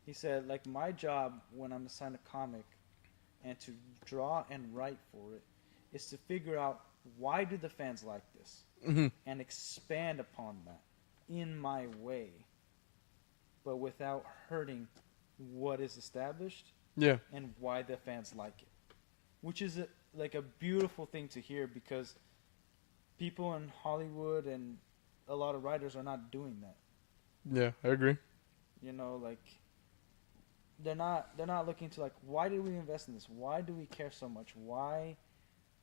He said like my job when I'm assigned a comic and to draw and write for it is to figure out why do the fans like this Mhm. and expand upon that in my way, but without hurting what is established Yeah. and why the fans like it. Which is like a beautiful thing to hear because people in Hollywood and a lot of writers are not doing that. Yeah. I agree. You know, like they're not looking to like why did we invest in this? Why do we care so much?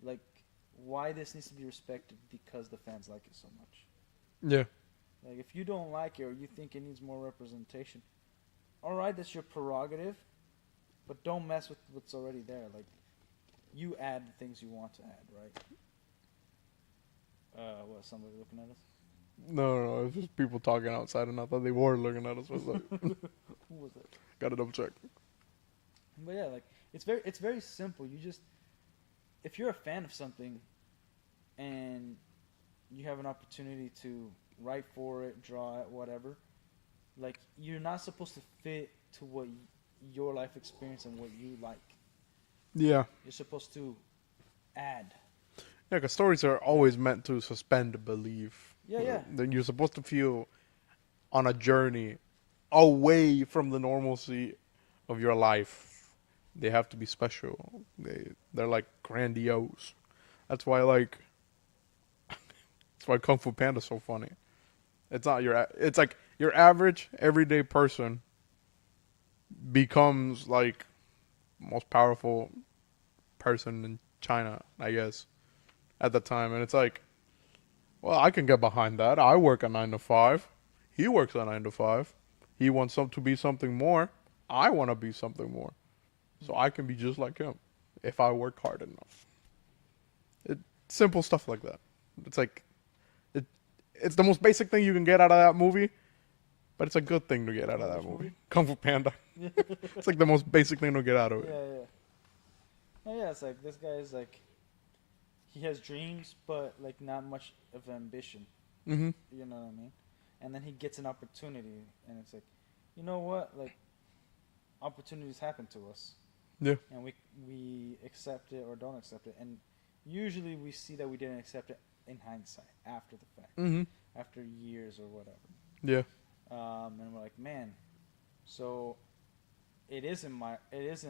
Like why this needs to be respected because the fans like it so much. Yeah. Like if you don't like it or you think it needs more representation, all right, that's your prerogative, but don't mess with what's already there. Like you add the things you want to add, right? What? Somebody looking at us? No, it's just people talking outside, and I thought they were looking at us. I was like, Who was it? gotta double check. But yeah, like it's very simple. You just if you're a fan of something and you have an opportunity to write for it, draw it, whatever, like you're not supposed to fit to what your life experience and what you like. Yeah. You're supposed to add. Yeah, because stories are always meant to suspend belief. Yeah, yeah. Then you're supposed to feel on a journey away from the normalcy of your life. They have to be special. They're like grandiose. That's why that's why Kung Fu Panda's so funny. It's not it's like your average everyday person becomes like most powerful person in China, I guess, at the time, and it's like, well, I can get behind that. I work a 9 to 5. He works a 9 to 5. He wants to be something more. I want to be something more. So I can be just like him if I work hard enough. Simple stuff like that. It's like it. It's the most basic thing you can get out of that movie, but it's a good thing to get out of that Which movie. movie? Kung Fu Panda. Yeah, It's like the most basic thing to get out of it. yeah. Oh yeah, it's like this guy's like he has dreams, but like not much of ambition. Mm-hmm. You know what I mean? And then he gets an opportunity, and it's like, you know what? Like opportunities happen to us, Yeah. and we accept it or don't accept it, and usually we see that we didn't accept it in hindsight after the fact, Mm-hmm. after years or whatever. Yeah. And we're like, man, so it isn't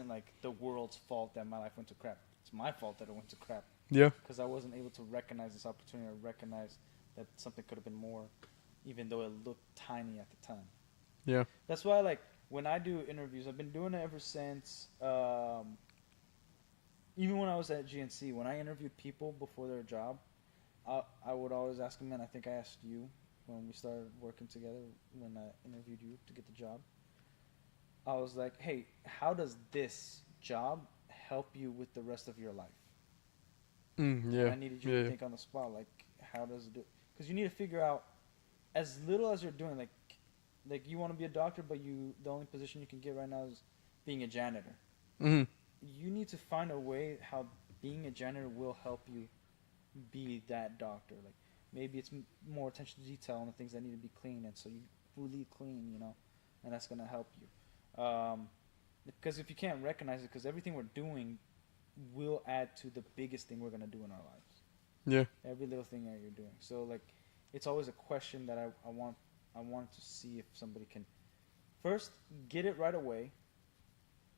like the world's fault that my life went to crap. It's my fault that it went to crap Yeah. because I wasn't able to recognize this opportunity or recognize that something could have been more, even though it looked tiny at the time. Yeah. That's why, like, when I do interviews, I've been doing it ever since. Even when I was at GNC, when I interviewed people before their job, I would always ask them, and I think I asked you, when we started working together, when I interviewed you to get the job, I was like, hey, how does this job help you with the rest of your life? And Yeah. I needed you to Yeah. think on the spot, like, how does it do? Because you need to figure out as little as you're doing, like you want to be a doctor, but the only position you can get right now is being a janitor. Mm. You need to find a way how being a janitor will help you be that doctor. Like maybe it's more attention to detail on the things that need to be clean, and so you really clean, and that's gonna help you. Because if you can't recognize it, because everything we're doing will add to the biggest thing we're gonna do in our lives. Yeah. Every little thing that you're doing. So like, it's always a question that I want to see if somebody can first get it right away.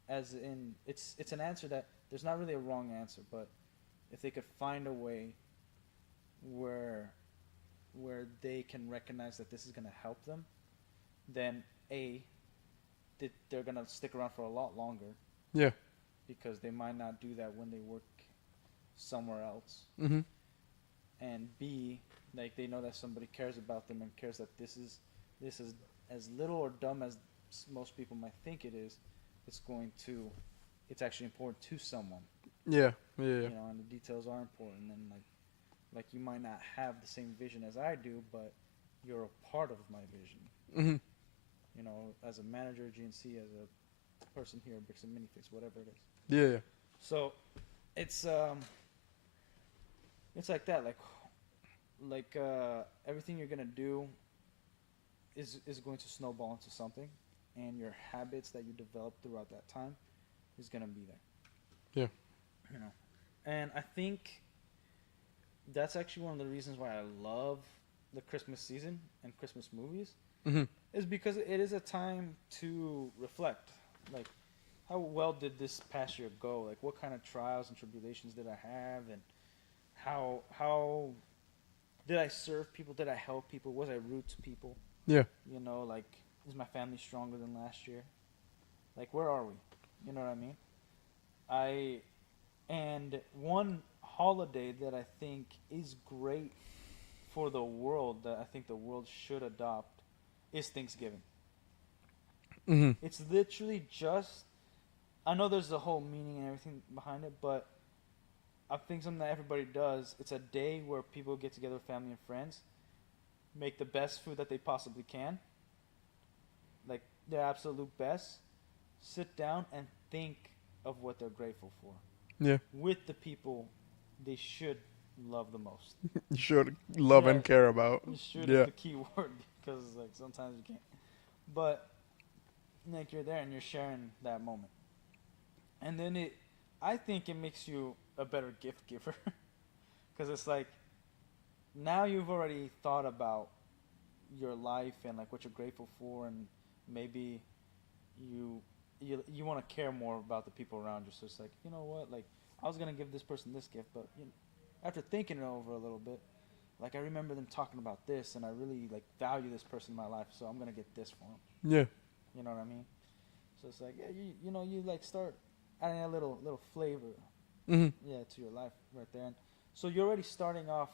As in, it's an answer that there's not really a wrong answer, but if they could find a way where they can recognize that this is going to help them, then they're going to stick around for a lot longer Yeah. because they might not do that when they work somewhere else. Mhm. And B, like they know that somebody cares about them and cares that this is as little or dumb as most people might think it is. It's actually important to someone. Yeah. Yeah. Yeah. And the details are important, and like you might not have the same vision as I do, but you're a part of my vision. Mhm. As a manager at GNC, as a person here at Bricks and Minifix, whatever it is. Yeah. Yeah. So it's like that. Like everything you're gonna do is going to snowball into something, and your habits that you develop throughout that time is gonna be there. Yeah. And I think that's actually one of the reasons why I love the Christmas season and Christmas movies Mhm. is because it is a time to reflect. Like, how well did this past year go? Like, what kind of trials and tribulations did I have, and how did I serve people? Did I help people? Was I rude to people? Yeah. Like, is my family stronger than last year? Like, where are we? You know what I mean? And one holiday that I think is great for the world, that I think the world should adopt, is Thanksgiving. Mhm. It's literally just, I know there's a whole meaning and everything behind it, but I think something that everybody does. It's a day where people get together with family and friends, make the best food that they possibly can, like their absolute best, sit down and think of what they're grateful for Yeah. with the people they should love the most. You should love Yeah, and care about. you should is Yeah. the key word because like sometimes you can't. But like you're there and you're sharing that moment, and then I think it makes you a better gift giver because it's like now you've already thought about your life and like what you're grateful for, and maybe you you want to care more about the people around you. So it's like, you know what, like I was gonna give this person this gift, but after thinking it over a little bit, like I remember them talking about this, and I really like value this person in my life, so I'm gonna get this for them. Yeah. You know what I mean? So it's like, yeah, you like start adding a little flavor, Mhm. yeah, to your life right there. And so you're already starting off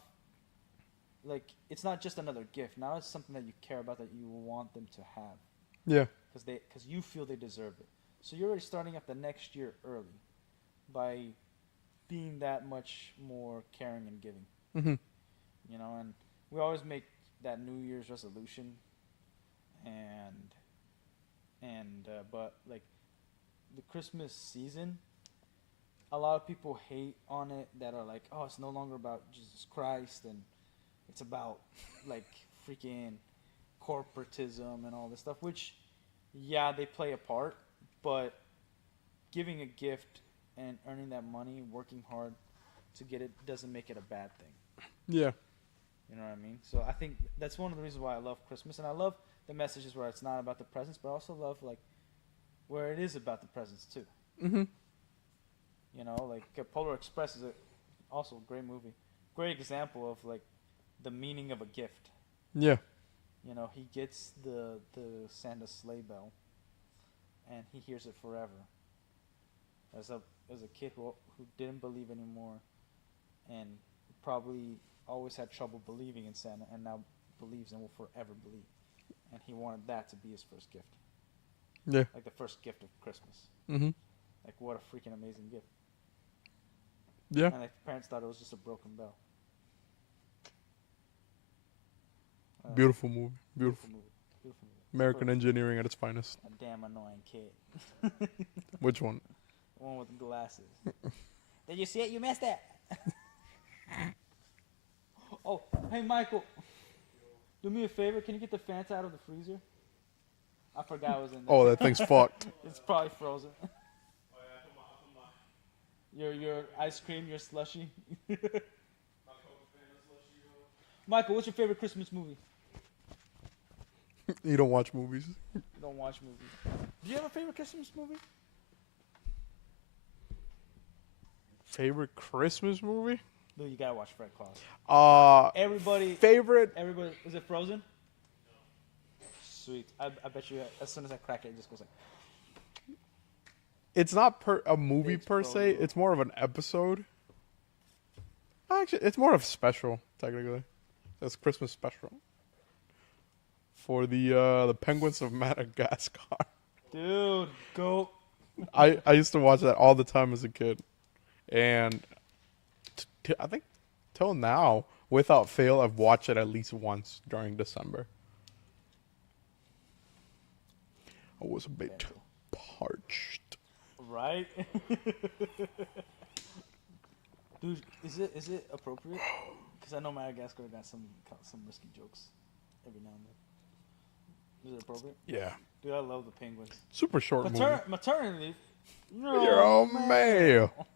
like it's not just another gift. Now it's something that you care about, that you want them to have Yeah. because you feel they deserve it. So you're already starting up the next year early by being that much more caring and giving. Mhm. And we always make that New Year's resolution, and but like the Christmas season, a lot of people hate on it that are like, oh, it's no longer about Jesus Christ, and it's about like freaking corporatism and all this stuff, which yeah, they play a part, but giving a gift and earning that money, working hard to get it, doesn't make it a bad thing. Yeah. You know what I mean? So I think that's one of the reasons why I love Christmas, and I love the messages where it's not about the presents, but I also love like where it is about the presents too. Mhm. Like Polar Express is also a great movie, great example of like the meaning of a gift. Yeah. He gets the Santa sleigh bell, and he hears it forever. As a kid who didn't believe anymore, and probably always had trouble believing in Santa, and now believes and will forever believe. And he wanted that to be his first gift. Yeah. Like the first gift of Christmas. Mm-hmm. Like, what a freaking amazing gift. Yeah. And like, the parents thought it was just a broken bell. Beautiful movie. Beautiful. Movie. Beautiful movie. American engineering at its finest. A damn annoying kid. Which one? The one with the glasses. Did you see it? You missed it. Oh, hey Michael. Do me a favor. Can you get the Fanta out of the freezer? I forgot it was in there. Oh, that thing's fucked. It's probably frozen. Your ice cream, your slushy. Michael, what's your favorite Christmas movie? You don't watch movies? You don't watch movies. Do you have a favorite Christmas movie? Favorite Christmas movie? No, you gotta watch Fred Claus. Everybody. Everybody, is it Frozen? No. Sweet. I bet you as soon as I crack it, it just goes like. It's not a movie It's per se. Frozen. It's more of an episode. Actually, it's more of a special, technically. It's Christmas special. For the Penguins of Madagascar. Dude, go. I used to watch that all the time as a kid. And I think till now, without fail, I've watched it at least once during December. I was a bit parched. Right? Dude, is it appropriate? Because I know Madagascar got some risky jokes every now and then. Is it appropriate? Yeah. Dude, I love the penguins. Super short movie. Maternity leave? No, You're all male.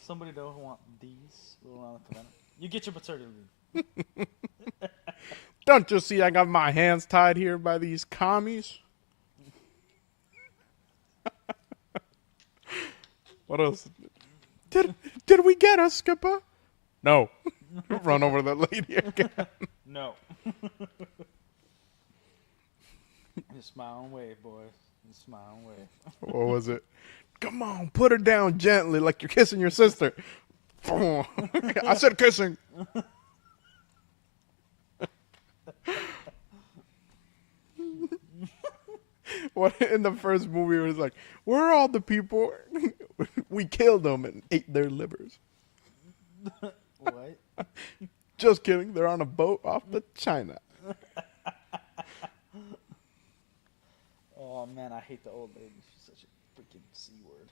Somebody don't want these roll around the banana. You get your paternity leave. Don't you see I got my hands tied here by these commies? What else? Did we get a skipper? No. Run over that lady again. No. Just smile and wave, boys. Just smile and wave. What was it? Come on, put her down gently like you're kissing your sister. I said kissing. What in the first movie it was like, where are all the people? We killed them and ate their livers. What? Just kidding. They're on a boat off to China. Oh man, I hate the old lady. She's such a freaking C word.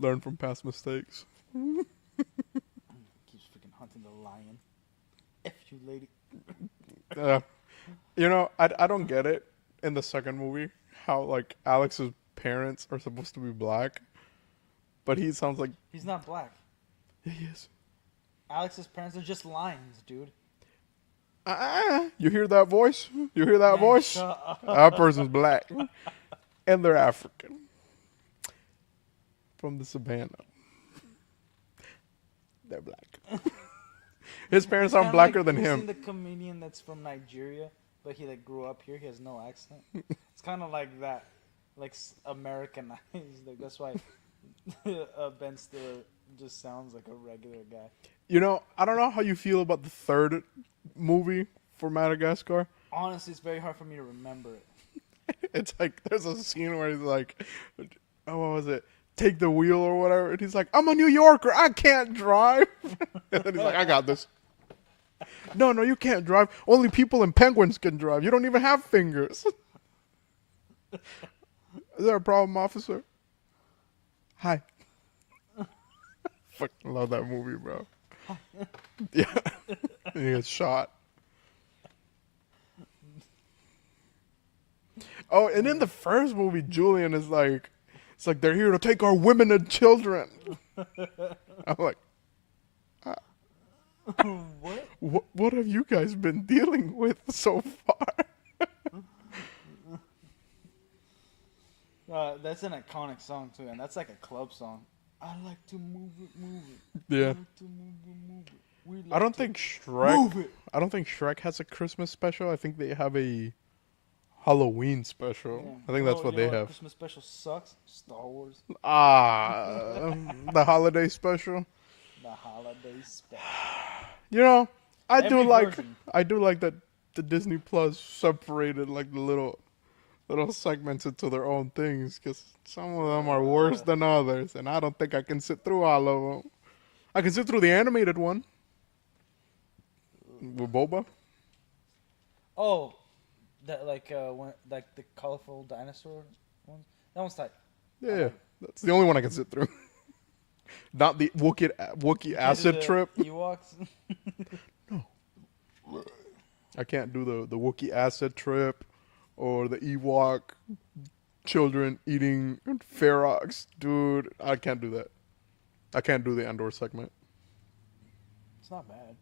Learn from past mistakes. Keeps freaking hunting the lion. F you, lady. You know, I don't get it in the second movie how like Alex's parents are supposed to be black, but he sounds like He's not black. he is. Alex's parents are just lions, dude. You hear that voice? You hear that Man, voice? shut up. That person's black, and they're African from the savannah. They're black. His parents aren't Kinda blacker like, than you him. seen the comedian that's from Nigeria, but he like grew up here. He has no accent. It's kind of like that, like Americanized. Like that's why Ben Stiller just sounds like a regular guy. You know, I don't know how you feel about the third movie for Madagascar. Honestly, it's very hard for me to remember it. It's like there's a scene where he's like, oh, what was it? Take the wheel or whatever. And he's like, I'm a New Yorker. I can't drive. And then he's like, I got this. No, you can't drive. Only people and penguins can drive. You don't even have fingers. Is there a problem, officer? Hi. Fucking love that movie, bro. Yeah. And he gets shot. Oh, and in the first movie, Julian is like, it's like they're here to take our women and children. I'm like, what have you guys been dealing with so far? That's an iconic song too, and that's like a club song. I like to move it. Yeah. I like to move it. We like I don't to think Shrek. move it. I don't think Shrek has a Christmas special. I think they have a Halloween special. Yeah. I think that's what You know they have. Christmas special sucks. Star Wars. The holiday special. The holiday special. You know, Every version. I do like that the Disney Plus separated like the little segments into their own things because some of them are worse than others, and I don't think I can sit through all of them. I can sit through the animated one with Boba. Oh, that when like the colorful dinosaur ones. That one's tight. I Yeah, like it. that's the only one I can sit through. Not the Wookiee You can't do acid the trip. Ewoks. I can't do the Wookiee acid trip or the Ewok children eating ferox. Dude, I can't do that. I can't do the Andor segment. It's not bad.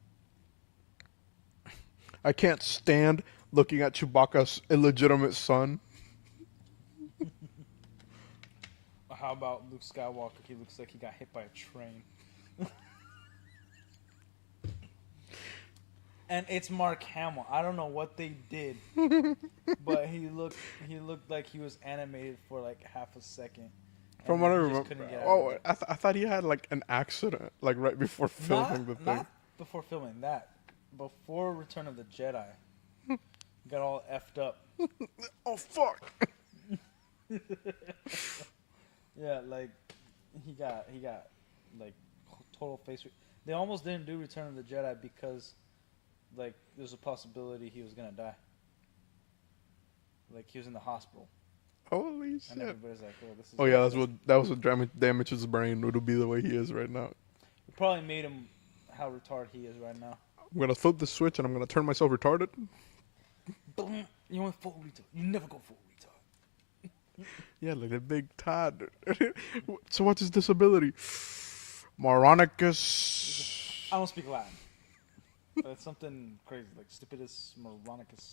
I can't stand looking at Chewbacca's illegitimate son. How about Luke Skywalker? He looks like he got hit by a train. And it's Mark Hamill. I don't know what they did, but he looked like he was animated for like half a second. From And what I he just remember, couldn't get out of it. I thought he had like an accident, like right before filming the thing. Not before filming that. Before Return of the Jedi, he got all effed up. Oh fuck! Yeah, like he got like total face. They almost didn't do Return of the Jedi because like there's a possibility he was gonna die. Like he was in the hospital, Holy and shit! everybody's like, "Oh, this is." Oh yeah, that was what damages his brain. It'll be the way he is right now. It probably made him how retarded he is right now. I'm gonna flip the switch and I'm gonna turn myself retarded. Boom! You went full retard. You never go full retard. Yeah, like a big Todd. So what's his disability? Moronicus. I don't speak Latin, but it's something crazy like stupidus moronicus.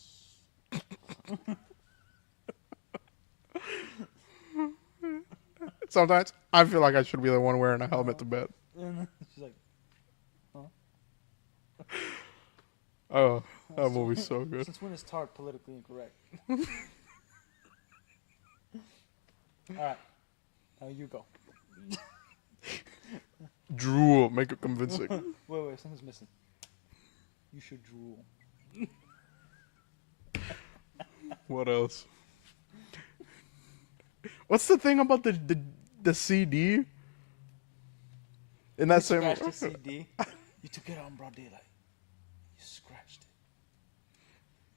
Sometimes I feel like I should be the one wearing a helmet to bed. And she's like, Oh, that movie's so good. since when is tart politically incorrect? All right, now you go. Drool, make it convincing. Wait, something's missing. You should drool. What else? What's the thing about the CD? In that You same. scratched the CD. You took it out in broad daylight. You scratched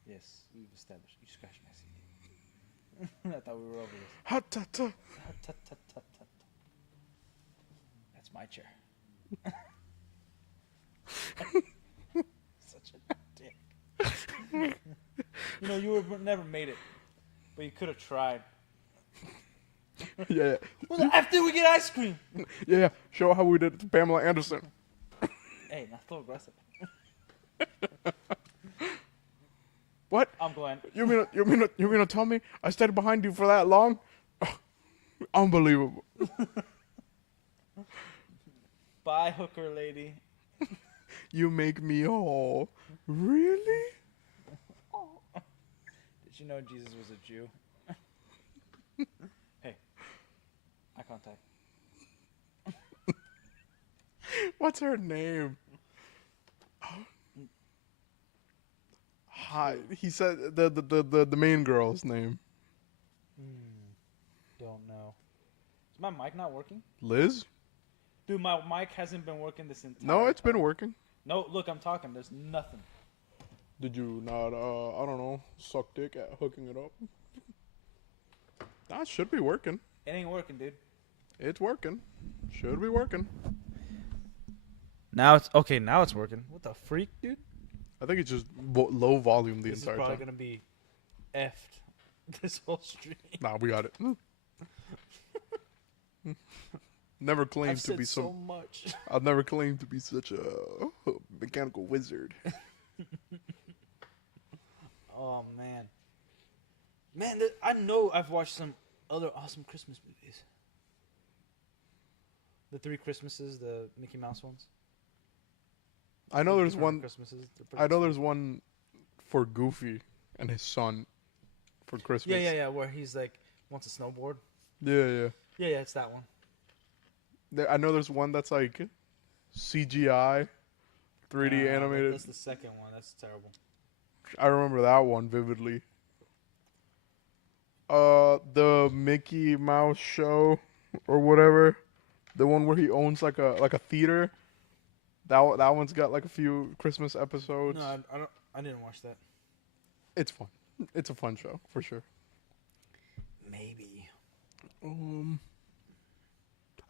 it. Yes, we've established. You scratched my CD. I thought we were over this. Ha, ta, ta. Tut, tut, tut, tut, tut. That's my chair. Such a dick. You know, you would never made it, but you could have tried. Yeah, When the F did we get ice cream? yeah. Show how we did it to Pamela Anderson. Hey, not so aggressive. What? I'm going. You mean to tell me I stayed behind you for that long? Unbelievable. Bye, hooker lady. You make me whole. Really? Did you know Jesus was a Jew? Hey, eye contact. What's her name? Hi. He said the main girl's name. Don't know. Is my mic not working? Liz? Dude, my mic hasn't been working this entire No, it's been time. working. No, look, I'm talking. There's nothing. Did you not, I don't know, suck dick at hooking it up? That should be working. It ain't working, dude. It's working. Should be working. Now it's okay. Now it's working. What the freak, dude? I think it's just low volume the This is entire probably time. gonna be effed this whole stream. Nah, we got it. Never claimed I've to said be so some. much. I've never claimed to be such a mechanical wizard. Oh man, I know I've watched some other awesome Christmas movies. The Three Christmases, the Mickey Mouse ones. I know The there's different one. Christmases. They're pretty I know sweet. there's one for Goofy and his son for Christmas. Yeah. Where he's like wants a snowboard. Yeah. Yeah, it's that one. I know there's one that's like CGI, 3D Nah, animated. that's the second one. That's terrible. I remember that one vividly. The Mickey Mouse show or whatever, the one where he owns like a theater. That one's got like a few Christmas episodes. No, I don't. I didn't watch that. It's fun. It's a fun show for sure. Maybe. I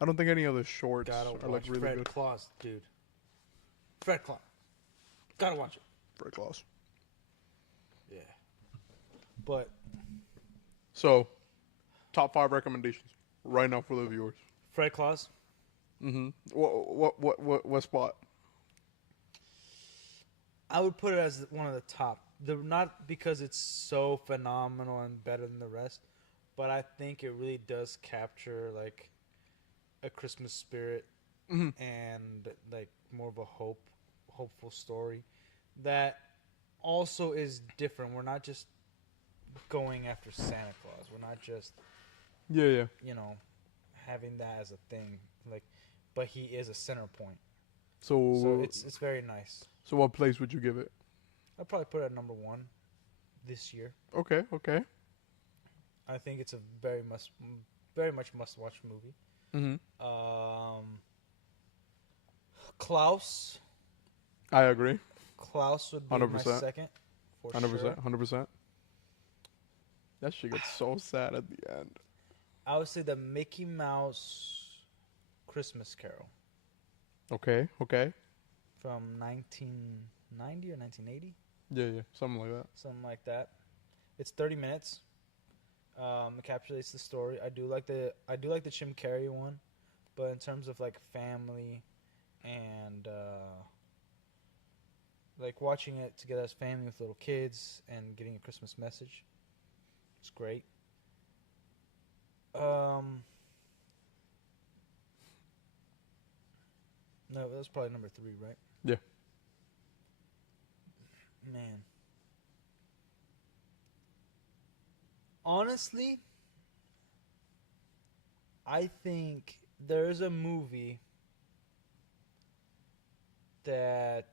don't think any of the shorts Gotta are like watch really Fred good. Claus, dude. Fred Claus. Gotta watch it. Fred Claus. Yeah. But So, top 5 recommendations right now for the viewers. Fred Claus. Mm-hmm. What spot? I would put it as one of the top. Not because it's so phenomenal and better than the rest, but I think it really does capture like a Christmas spirit and like more of a hopeful story that also is different. We're not just going after Santa Claus. We're not just Yeah. having that as a thing. Like, but he is a center point. So So it's very nice. So what place would you give it? I'd probably put it at number 1 this year. Okay. I think it's a very much must-watch movie. Mm-hmm. Klaus. I agree. Klaus would be 100%. my second. For 100%. sure. 100%. That shit gets so sad at the end. I would say the Mickey Mouse Christmas Carol Okay. from 1990 or 1980, Yeah. Something like that. something like that. It's 30 minutes. Encapsulates the story. I do like the Jim Carrey one, but in terms of like family and like watching it together as family with little kids and getting a Christmas message, it's great. No, that's probably number 3, right? Yeah. Man. Honestly, I think there's a movie that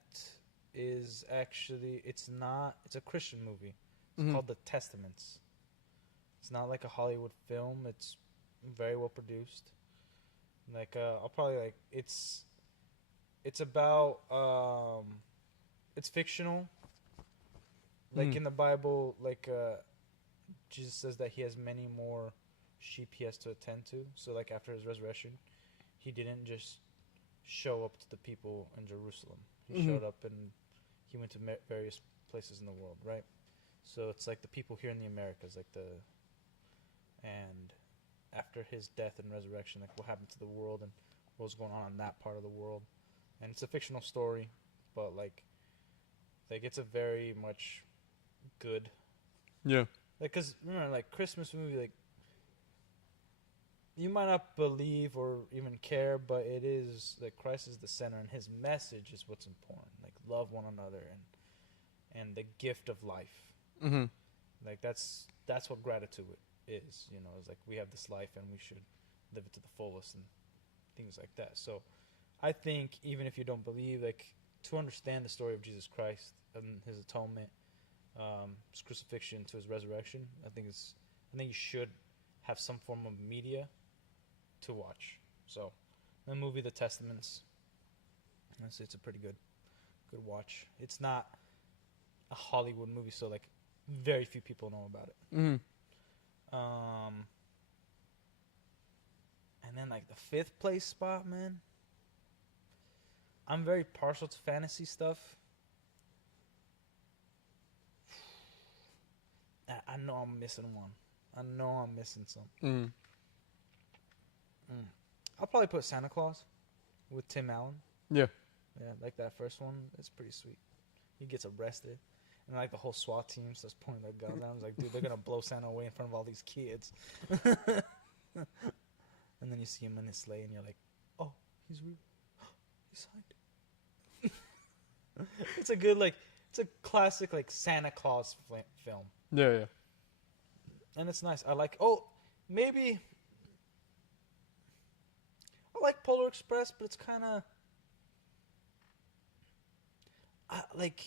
is actually it's a Christian movie. It's called The Testaments. It's not like a Hollywood film. It's very well produced. Like I'll probably like it's about it's fictional. Like in the Bible, like Jesus says that he has many more sheep he has to attend to. So like after his resurrection, he didn't just show up to the people in Jerusalem. He showed up and he went to various places in the world, right? So it's like the people here in the Americas, and after his death and resurrection, like what happened to the world and what was going on in that part of the world. And it's a fictional story, but like it's a very much good. Yeah. Like, cause remember, like Christmas movie, like you might not believe or even care, but it is like Christ is the center, and His message is what's important. Like love one another and the gift of life. Mm-hmm. Like that's what gratitude is. It's like we have this life and we should live it to the fullest and things like that. So I think even if you don't believe, like to understand the story of Jesus Christ and His atonement, His crucifixion to His resurrection, I think you should have some form of media to watch. So the movie The Testaments, honestly, it's a pretty good watch. It's not a Hollywood movie, so like very few people know about it. Mm-hmm. And then like the 5th place spot, man. I'm very partial to fantasy stuff. I know I'm missing one. I know I'm missing some. I'll probably put Santa Claus with Tim Allen. Yeah. Yeah, like that first one. It's pretty sweet. He gets arrested. And like the whole SWAT team starts pointing their guns at him. I was like, dude, they're going to blow Santa away in front of all these kids. And then you see him in his sleigh and you're like, oh, he's real. He signed it. It's a good, like, it's a classic, like, Santa Claus film. Yeah. And it's nice. I like, maybe I like Polar Express, but it's kind of like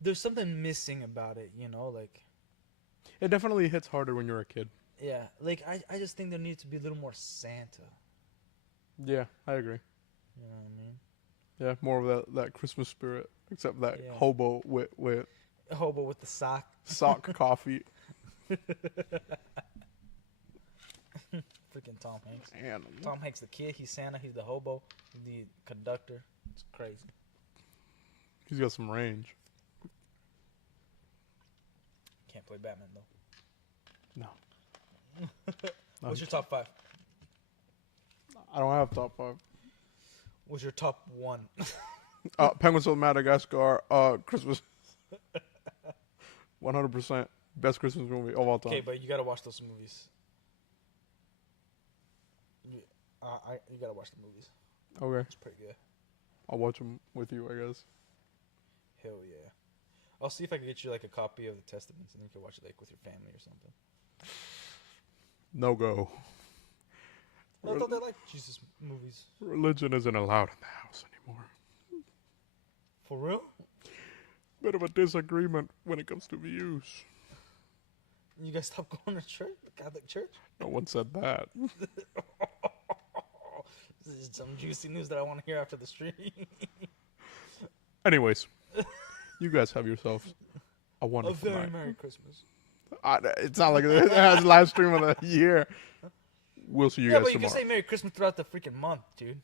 there's something missing about it, you know, like It definitely hits harder when you're a kid. yeah, like I just think there needs to be a little more Santa. Yeah, I agree. You know what I mean? Yeah, more of that Christmas spirit, except that Yeah. hobo with A hobo with the sock. sock coffee. Freaking Tom Hanks. And Tom Hanks, the kid. He's Santa. He's the hobo. He's the conductor. It's crazy. he's got some range. Can't play Batman though. No. What's your top 5? I don't have top 5. What's your top 1? Penguins of Madagascar. Christmas. 100% best Christmas movie of all time. Okay, but you gotta watch those movies. You gotta watch the movies. Okay, It's pretty good. I'll watch them with you, I guess. Hell yeah. I'll see if I can get you like a copy of the Testaments, and then you can watch it like with your family or something. No go. I thought they like Jesus movies. Religion isn't allowed in the house anymore. For real? Bit of a disagreement when it comes to views. You guys stop going to church, the Catholic Church? No one said that. This is some juicy news that I want to hear after the stream. Anyways, you guys have yourselves a A wonderful very night. Merry Christmas. It's not like it has live stream of the year. We'll see you Yeah, guys but you tomorrow. can say Merry Christmas throughout the freaking month, dude.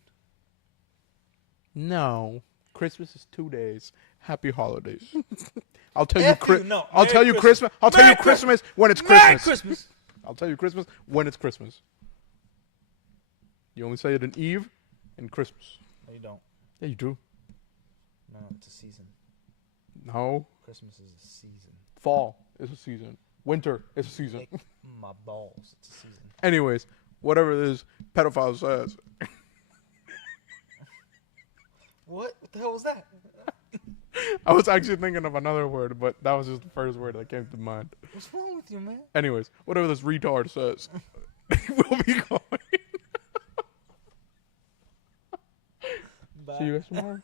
No, Christmas is 2 days. Happy holidays. I'll tell F you. you, no. I'll Merry tell you Christmas. Christmas. I'll tell you Merry Christmas when it's Merry Christmas. Christmas! I'll tell you Christmas when it's Christmas. You only say it in Eve and Christmas. No, you don't. Yeah, you do. No, it's a season. No. Christmas is a season. Fall is a season. Winter is a season. Lick my balls. It's a season. Anyways, whatever it is, pedophile says. What? What the hell was that? I was actually thinking of another word, but that was just the first word that came to mind. What's wrong with you, man? Anyways, whatever this retard says, we'll be going. Bye. See you guys tomorrow.